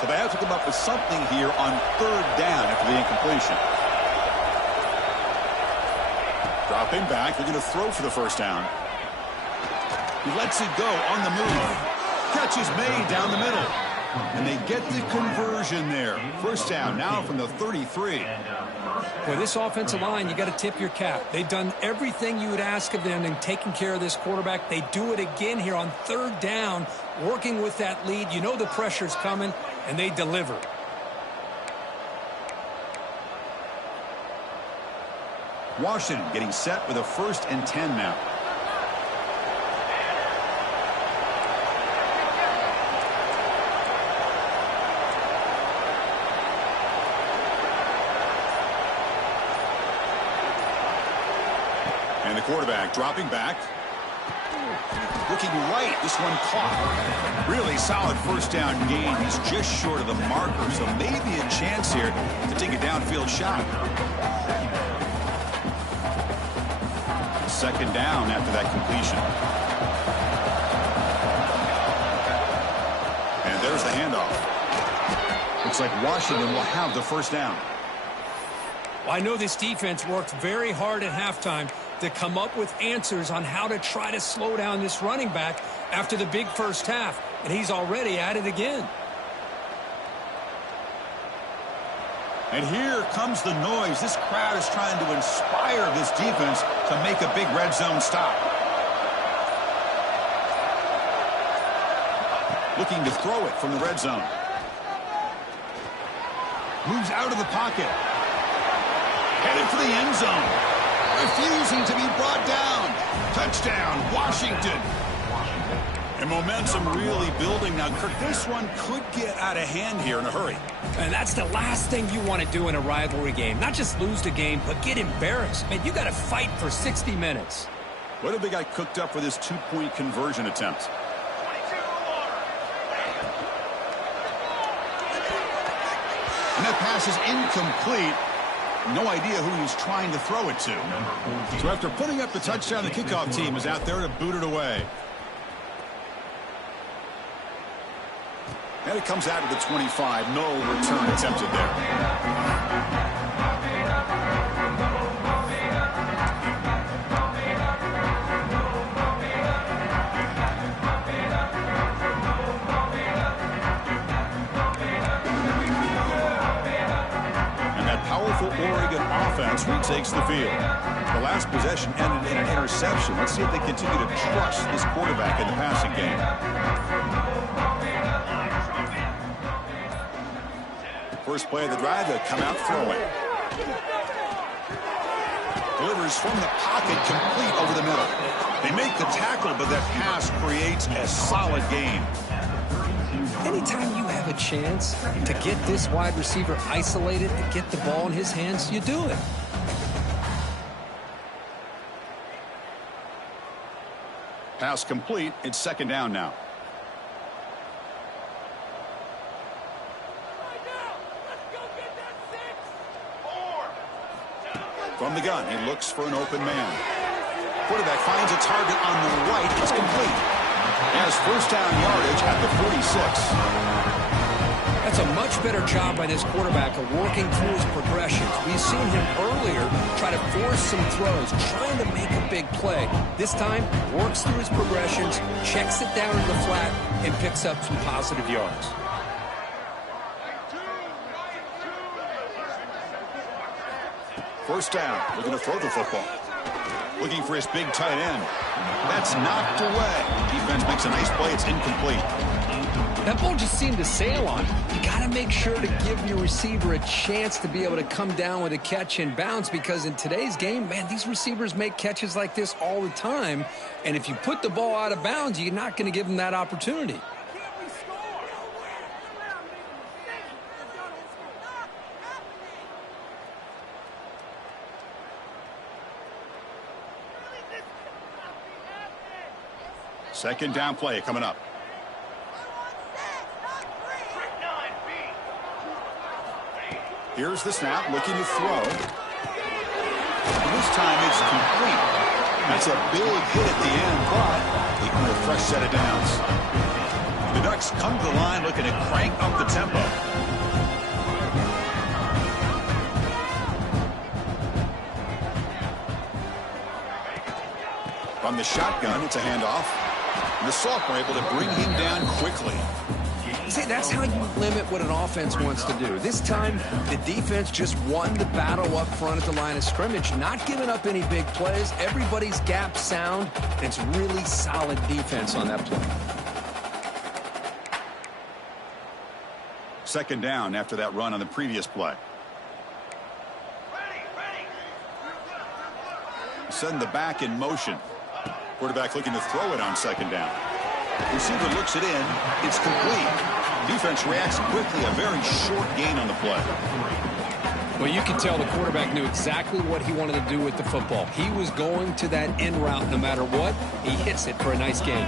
So they have to come up with something here on 3rd down after the incompletion. Dropping back. They're going to throw for the first down. He lets it go on the move. Catch is made down the middle. And they get the conversion there. First down now from the 33. Boy, this offensive line, you got to tip your cap. They've done everything you would ask of them in taking care of this quarterback. They do it again here on 3rd down, working with that lead. You know the pressure's coming, and they deliver. Washington getting set with a 1st and 10 now. And the quarterback dropping back. Looking right. This one caught. Really solid first down gain. He's just short of the marker, so maybe a chance here to take a downfield shot. 2nd down after that completion. And there's the handoff. Looks like Washington will have the first down. Well, I know this defense worked very hard at halftime to come up with answers on how to try to slow down this running back after the big first half, and he's already at it again. And here comes the noise. This crowd is trying to inspire this defense to make a big red zone stop. Looking to throw it from the red zone. Moves out of the pocket. Headed for the end zone. Refusing to be brought down. Touchdown, Washington. And momentum really building now. Kirk, this one could get out of hand here in a hurry. And that's the last thing you want to do in a rivalry game. Not just lose the game, but get embarrassed. Man, you got to fight for 60 minutes. What if they got cooked up for this 2-point conversion attempt? And that pass is incomplete. No idea who he's trying to throw it to. So after putting up the touchdown, the kickoff team is out there to boot it away. And it comes out of the 25. No return attempted there. Oregon offense retakes the field. The last possession ended in an interception. Let's see if they continue to trust this quarterback in the passing game. First play of the drive, they come out throwing. Delivers from the pocket, complete over the middle. They make the tackle, but that pass creates a solid gain. Anytime you have a chance to get this wide receiver isolated, to get the ball in his hands, you do it. Pass complete. It's second down now. From the gun, he looks for an open man. Quarterback finds a target on the right. It's complete. Has first down yardage at the 46. That's a much better job by this quarterback of working through his progressions. We've seen him earlier try to force some throws, trying to make a big play. This time, works through his progressions, checks it down in the flat, and picks up some positive yards. First down, looking to throw the football. Looking for his big tight end. That's knocked away. Defense makes a nice play. It's incomplete. That ball just seemed to sail on him. You got to make sure to give your receiver a chance to be able to come down with a catch and bounce, because in today's game, man, these receivers make catches like this all the time. And if you put the ball out of bounds, you're not going to give them that opportunity. Second down play coming up. Here's the snap, looking to throw. And this time it's complete. That's a big hit at the end, but they earn a fresh set of downs. The Ducks come to the line looking to crank up the tempo. From the shotgun, it's a handoff. And the Sophomore able to bring him down quickly. See, that's how you limit what an offense wants to do. This time, the defense just won the battle up front at the line of scrimmage, not giving up any big plays. Everybody's gap sound, and it's really solid defense on that play. Second down after that run on the previous play. Send the back in motion. Quarterback looking to throw it on second down. Receiver looks it in. It's complete. Defense reacts quickly. A very short gain on the play. Well, you can tell the quarterback knew exactly what he wanted to do with the football. He was going to that end route no matter what. He hits it for a nice gain.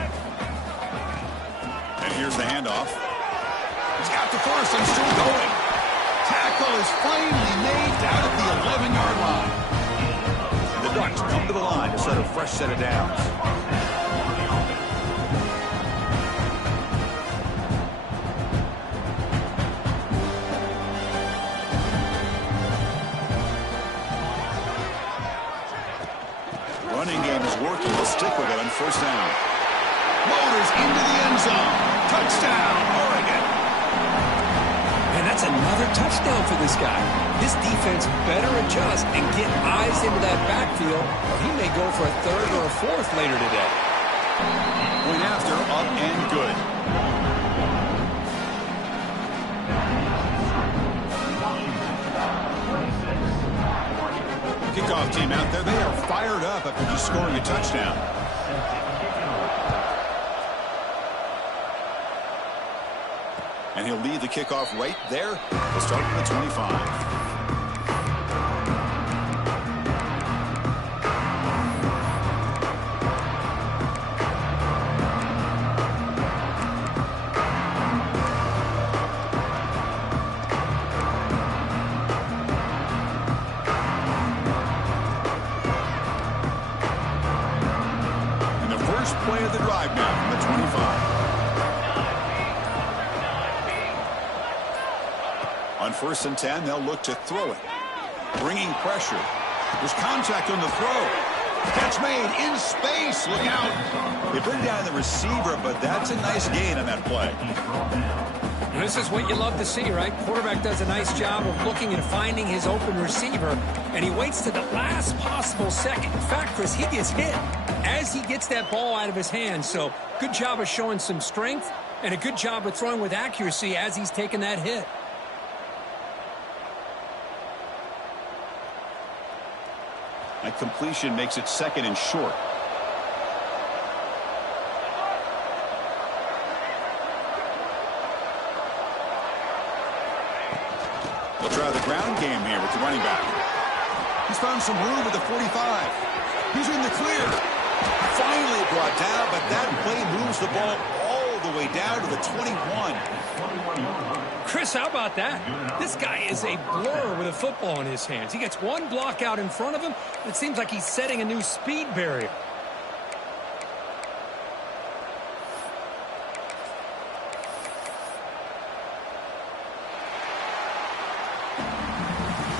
And here's the handoff. He's got the first and still going. Tackle is finally made down at the 11-yard line. The Ducks come to the line to set a fresh set of downs. Running game is working. They'll stick with it on first down. Motors into the end zone. Touchdown, Oregon. And that's another touchdown for this guy. This defense better adjust and get eyes into that backfield, or he may go for a third or a fourth later today. Point after, up and good. Kickoff team out there, they are fired up after just scoring a touchdown. And he'll lead the kickoff right there. We'll start with the 25. first play of the drive now from the 25. On 1st and 10, they'll look to throw it. Bringing pressure. There's contact on the throw. Catch made in space. Look out. They bring down the receiver, but that's a nice gain on that play. And this is what you love to see, right? Quarterback does a nice job of looking and finding his open receiver, and he waits to the last possible second. In fact, Chris, he gets hit as he gets that ball out of his hands. So good job of showing some strength and a good job of throwing with accuracy as he's taking that hit. That completion makes it 2nd and short. They'll try the ground game here with the running back. He's found some room at the 45. He's in the clear. Finally brought down, but that play moves the ball all the way down to the 21. Chris, how about that? This guy is a blur with a football in his hands. He gets one block out in front of him, and it seems like he's setting a new speed barrier.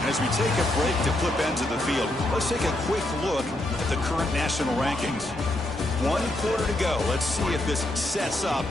As we take a break to flip ends of the field, let's take a quick look at the current national rankings. 1 quarter to go. Let's see if this sets up.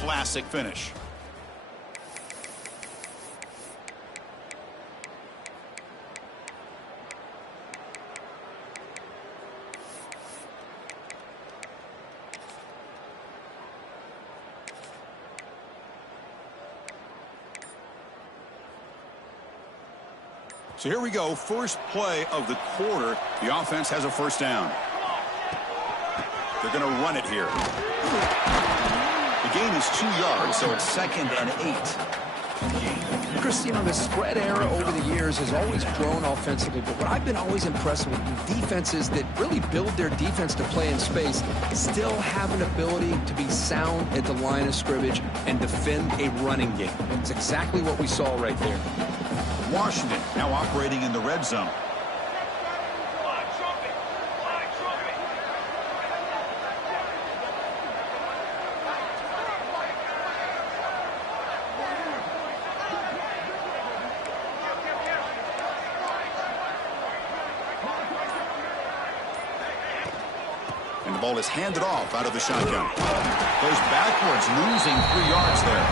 Classic finish. So here we go, first play of the quarter. The offense has a first down. They're going to run it here. The gain is 2 yards, so it's 2nd and 8. Chris, you know, the spread era over the years has always grown offensively, but what I've been always impressed with defenses that really build their defense to play in space still have an ability to be sound at the line of scrimmage and defend a running game. It's exactly what we saw right there. Washington now operating in the red zone. And the ball is handed off out of the shotgun. Goes backwards, losing 3 yards there.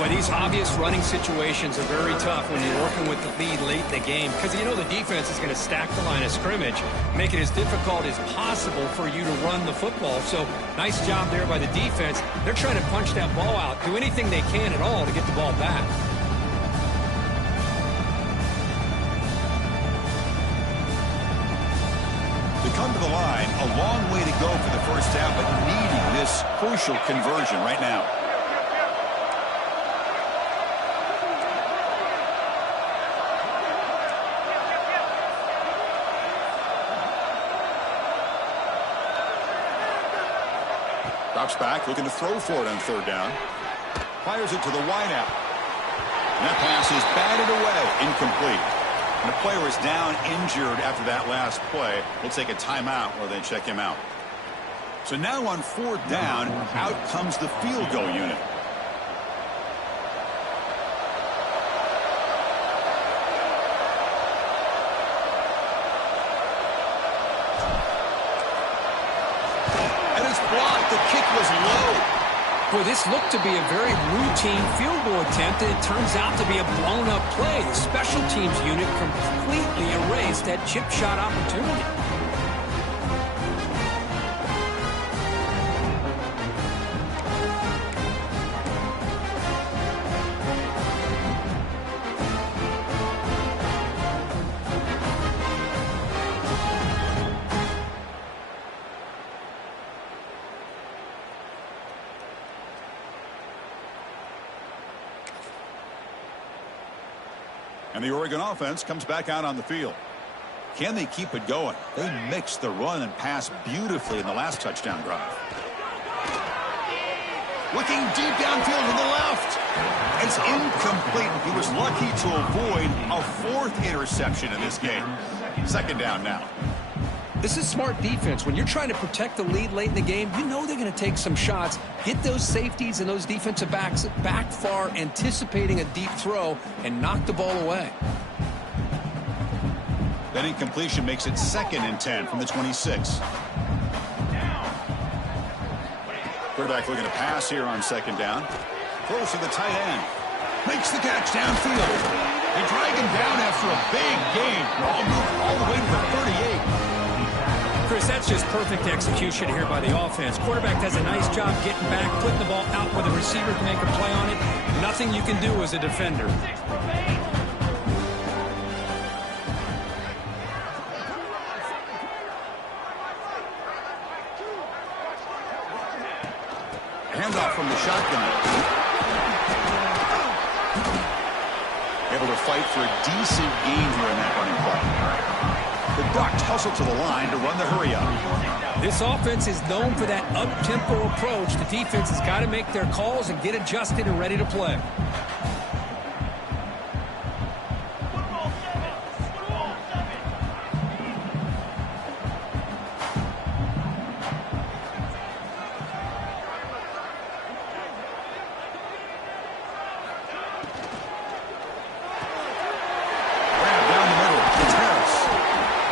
Well, these obvious running situations are very tough when you're working with the lead late in the game because you know the defense is going to stack the line of scrimmage, make it as difficult as possible for you to run the football. So nice job there by the defense. They're trying to punch that ball out, do anything they can at all to get the ball back. To come to the line, a long way to go for the first down, but needing this crucial conversion right now. Drops back, looking to throw for it on 3rd down. Fires it to the wideout. And that pass is batted away, incomplete. And the player is down injured after that last play. We'll take a timeout while they check him out. So now on 4th down, out comes the field goal unit. And it's blocked. The kick was low. Boy, this looked to be a very routine field goal attempt, and it turns out to be a blown-up play. The special teams unit completely erased that chip shot opportunity. And the Oregon offense comes back out on the field. Can they keep it going? They mixed the run and pass beautifully in the last touchdown drive. Looking deep downfield to the left. It's incomplete. He was lucky to avoid a 4th interception in this game. 2nd down now. This is smart defense. When you're trying to protect the lead late in the game, you know they're going to take some shots, get those safeties and those defensive backs back far, anticipating a deep throw, and knock the ball away. That incompletion makes it 2nd and 10 from the 26. Quarterback looking to pass here on 2nd down. Throws to the tight end. Makes the catch downfield. They drag him down after a big gain. Ball moved all the way to the 38. Chris, that's just perfect execution here by the offense. Quarterback does a nice job getting back, putting the ball out where the receiver can make a play on it. Nothing you can do as a defender. Handoff from the shotgun. Able to fight for a decent gain here in that running play. The Ducks hustle to the line to run the hurry-up. This offense is known for that up-tempo approach. The defense has got to make their calls and get adjusted and ready to play.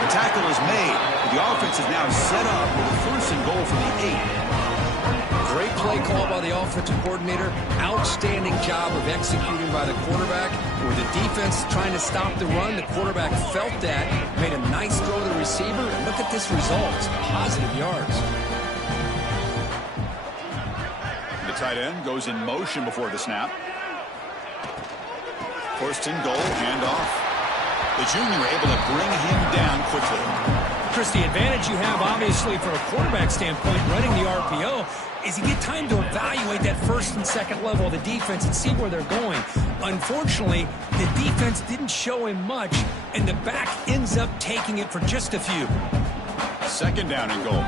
Tackle is made. The offense is now set up with a 1st and goal from the 8. Great play call by the offensive coordinator. Outstanding job of executing by the quarterback. Where the defense trying to stop the run, the quarterback felt that, made a nice throw to the receiver. And look at this result. It's positive yards. The tight end goes in motion before the snap. 1st and goal, handoff. The junior able to bring him down quickly. Chris, the advantage you have, obviously, from a quarterback standpoint, running the RPO, is you get time to evaluate that 1st and 2nd level of the defense and see where they're going. Unfortunately, the defense didn't show him much, and the back ends up taking it for just a few. 2nd down and goal.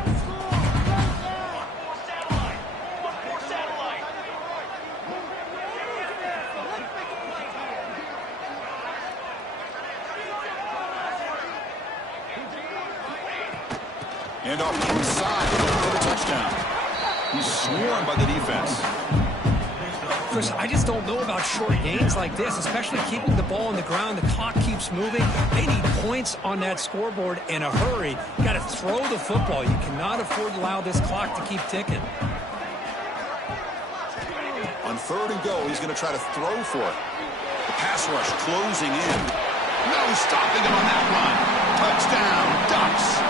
And off the inside for the touchdown. He's swarmed by the defense. Chris, I just don't know about short gains like this, especially keeping the ball on the ground. The clock keeps moving. They need points on that scoreboard in a hurry. You got to throw the football. You cannot afford to allow this clock to keep ticking. On 3rd and goal, he's going to try to throw for it. The pass rush closing in. No stopping him on that run. Touchdown, Ducks.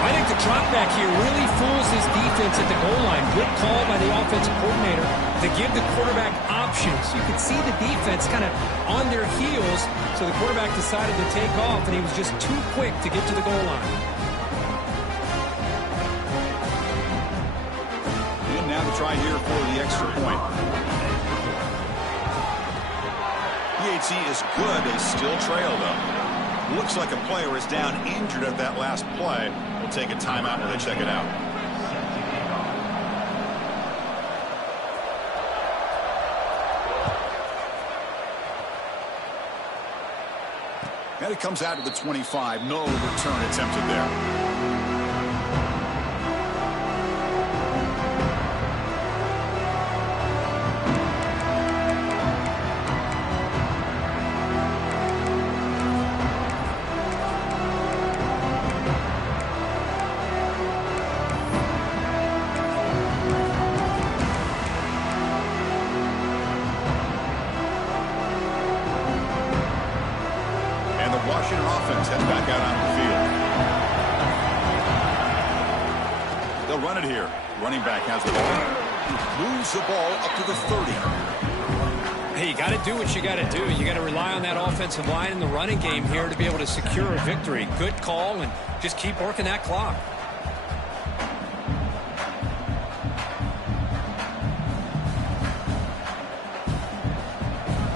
I think the drop back here really fools his defense at the goal line. Good call by the offensive coordinator to give the quarterback options. You could see the defense kind of on their heels, so the quarterback decided to take off, and he was just too quick to get to the goal line. And now to try here for the extra point. PHC is good. They still trail, though. Looks like a player is down injured at that last play. We'll take a timeout when they check it out. And it comes out to the 25. No return attempted there. Washington offense heads back out on the field. They'll run it here. Running back has the ball. Moves the ball up to the 30. Hey, you got to do what you got to do. You got to rely on that offensive line in the running game here to be able to secure a victory. Good call, and just keep working that clock.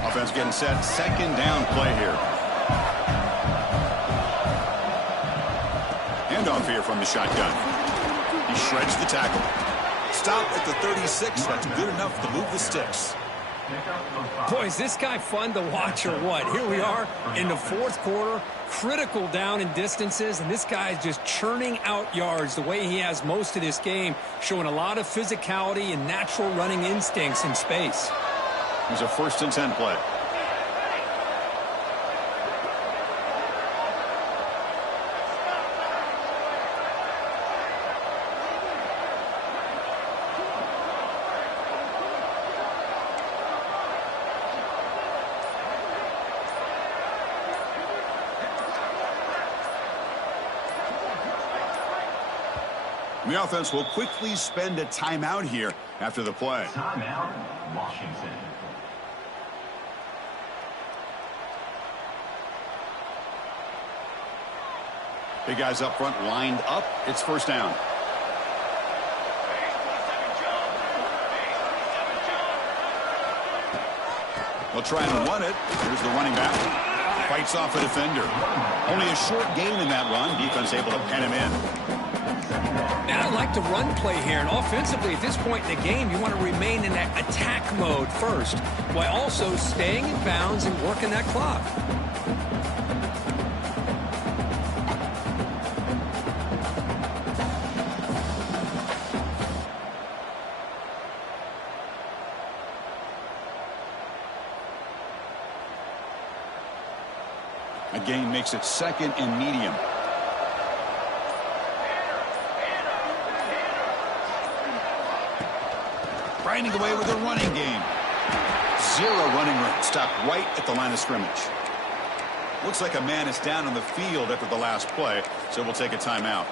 Offense getting set. 2nd down play here. Handoff here from the shotgun. He shreds the tackle. Stop at the 36. That's good enough to move the sticks. Boy, is this guy fun to watch or what? Here we are in the 4th quarter. Critical down and distances, and this guy is just churning out yards the way he has most of this game, showing a lot of physicality and natural running instincts in space. Here's a 1st and 10 play. The offense will quickly spend a timeout here after the play. Timeout, Washington. Big guys up front lined up. It's 1st down. They'll try and run it. Here's the running back. Fights off a defender. Only a short gain in that run. Defense able to pen him in. Now, I like the run play here, and offensively at this point in the game, you want to remain in that attack mode first, while also staying in bounds and working that clock. A gain makes it 2nd and medium. Grinding away with a running game. 0 running room. Stopped right at the line of scrimmage. Looks like a man is down on the field after the last play, so we'll take a timeout.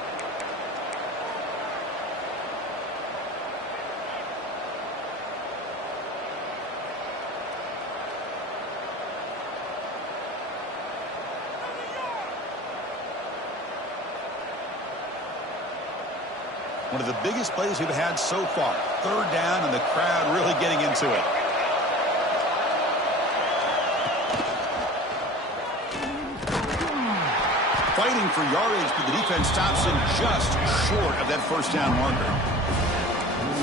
One of the biggest plays we've had so far. 3rd down, and the crowd really getting into it. Fighting for yardage, but the defense stops him just short of that 1st down marker.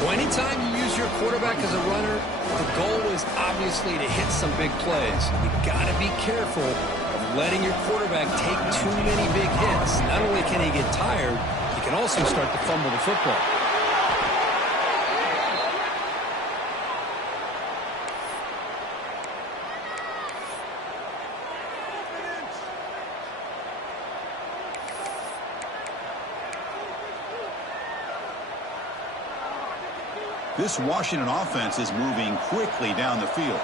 Well, anytime you use your quarterback as a runner, the goal is obviously to hit some big plays. You got to be careful of letting your quarterback take too many big hits. Not only can he get tired, he can also start to fumble the football. This Washington offense is moving quickly down the field.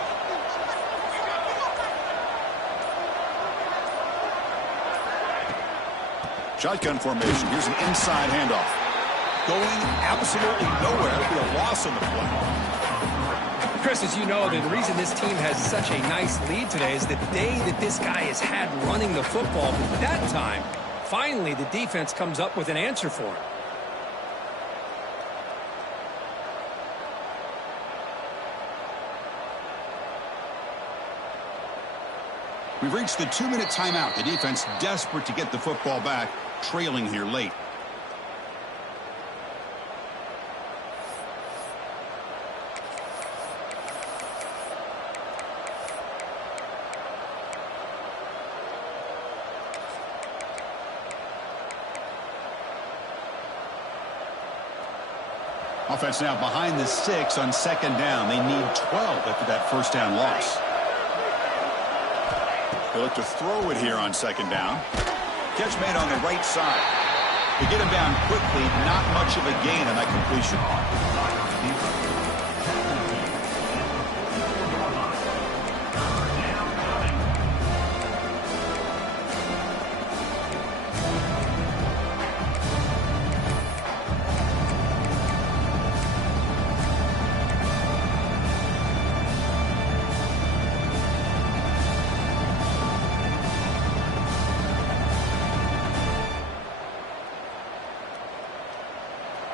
Shotgun formation. Here's an inside handoff. Going absolutely nowhere for a loss on the play. Chris, as you know, the reason this team has such a nice lead today is the day that this guy has had running the football. But that time, finally, the defense comes up with an answer for him. We've reached the 2-minute timeout. The defense desperate to get the football back, trailing here late. Offense now behind the 6 on second down. They need 12 after that first down loss. They look to throw it here on second down. Catch made on the right side. They get him down quickly. Not much of a gain on that completion.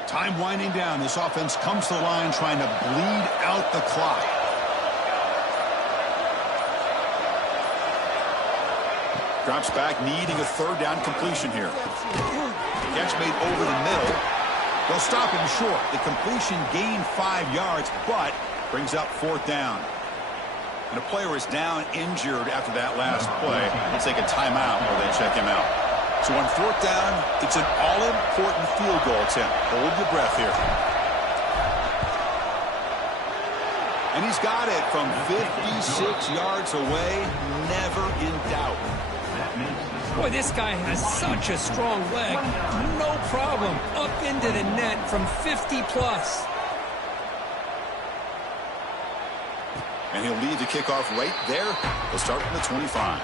Time winding down. This offense comes to the line trying to bleed out the clock. Drops back, needing a third down completion here. Catch made over the middle. They'll stop him short. The completion gained 5 yards, but brings up fourth down. And a player is down injured after that last play. Let's take a timeout while they check him out. So on fourth down, it's an all-important field goal attempt. Hold your breath here. And he's got it from 56 yards away. Never in doubt. Boy, this guy has such a strong leg. No problem. Up into the net from 50 plus. And he'll lead the kickoff right there. He'll start from the 25.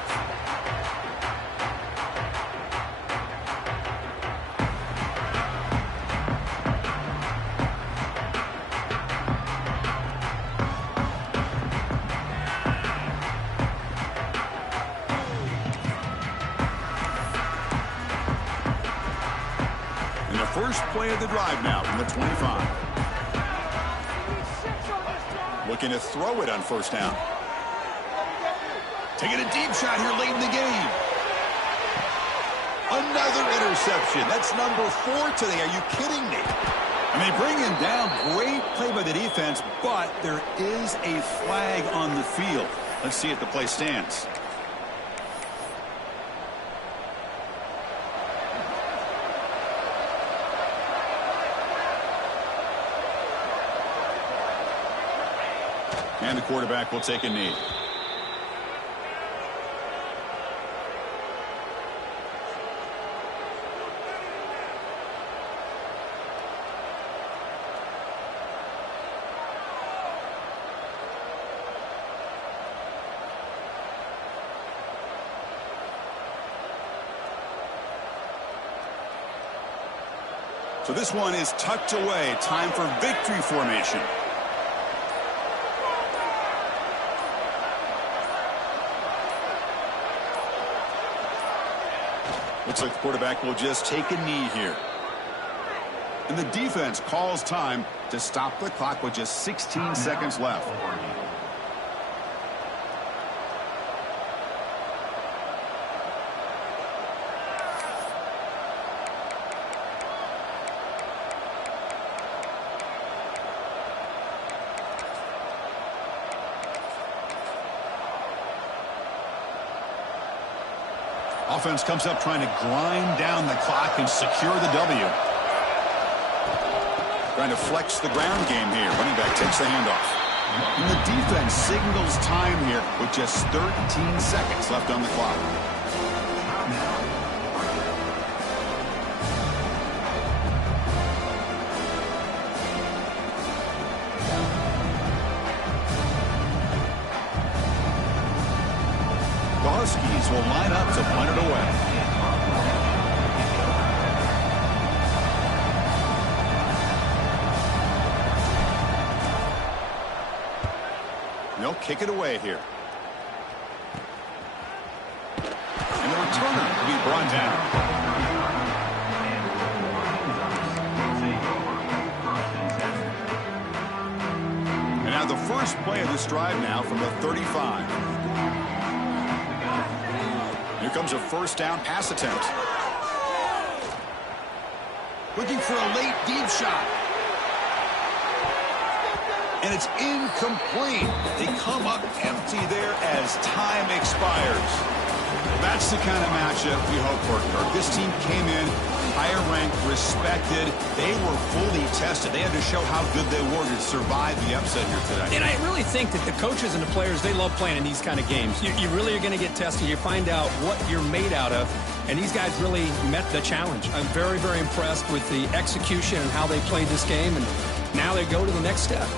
First play of the drive now from the 25. Looking to throw it on first down. Taking a deep shot here late in the game. Another interception. That's number 4 today. Are you kidding me? And they bring him down. Great play by the defense, but there is a flag on the field. Let's see if the play stands. And the quarterback will take a knee. So this one is tucked away. Time for victory formation. Looks like the quarterback will just take a knee here. And the defense calls time to stop the clock with just 16 seconds left. Offense comes up trying to grind down the clock and secure the W. Trying to flex the ground game here. Running back takes the handoff. And the defense signals time here with just 13 seconds left on the clock. defense will line up to punt it away. They'll kick it away here. And the returner will be brought down. And now the first play of this drive now from the 35. Here comes a first down pass attempt. Looking for a late deep shot. And it's incomplete. They come up empty there as time expires. That's the kind of matchup we hope for, Kirk. This team came in higher ranked, respected. They were fully tested. They had to show how good they were to survive the upset here today. And I really think that the coaches and the players, they love playing in these kind of games. You really are going to get tested. You find out what you're made out of. And these guys really met the challenge. I'm very, very impressed with the execution and how they played this game. And now they go to the next step.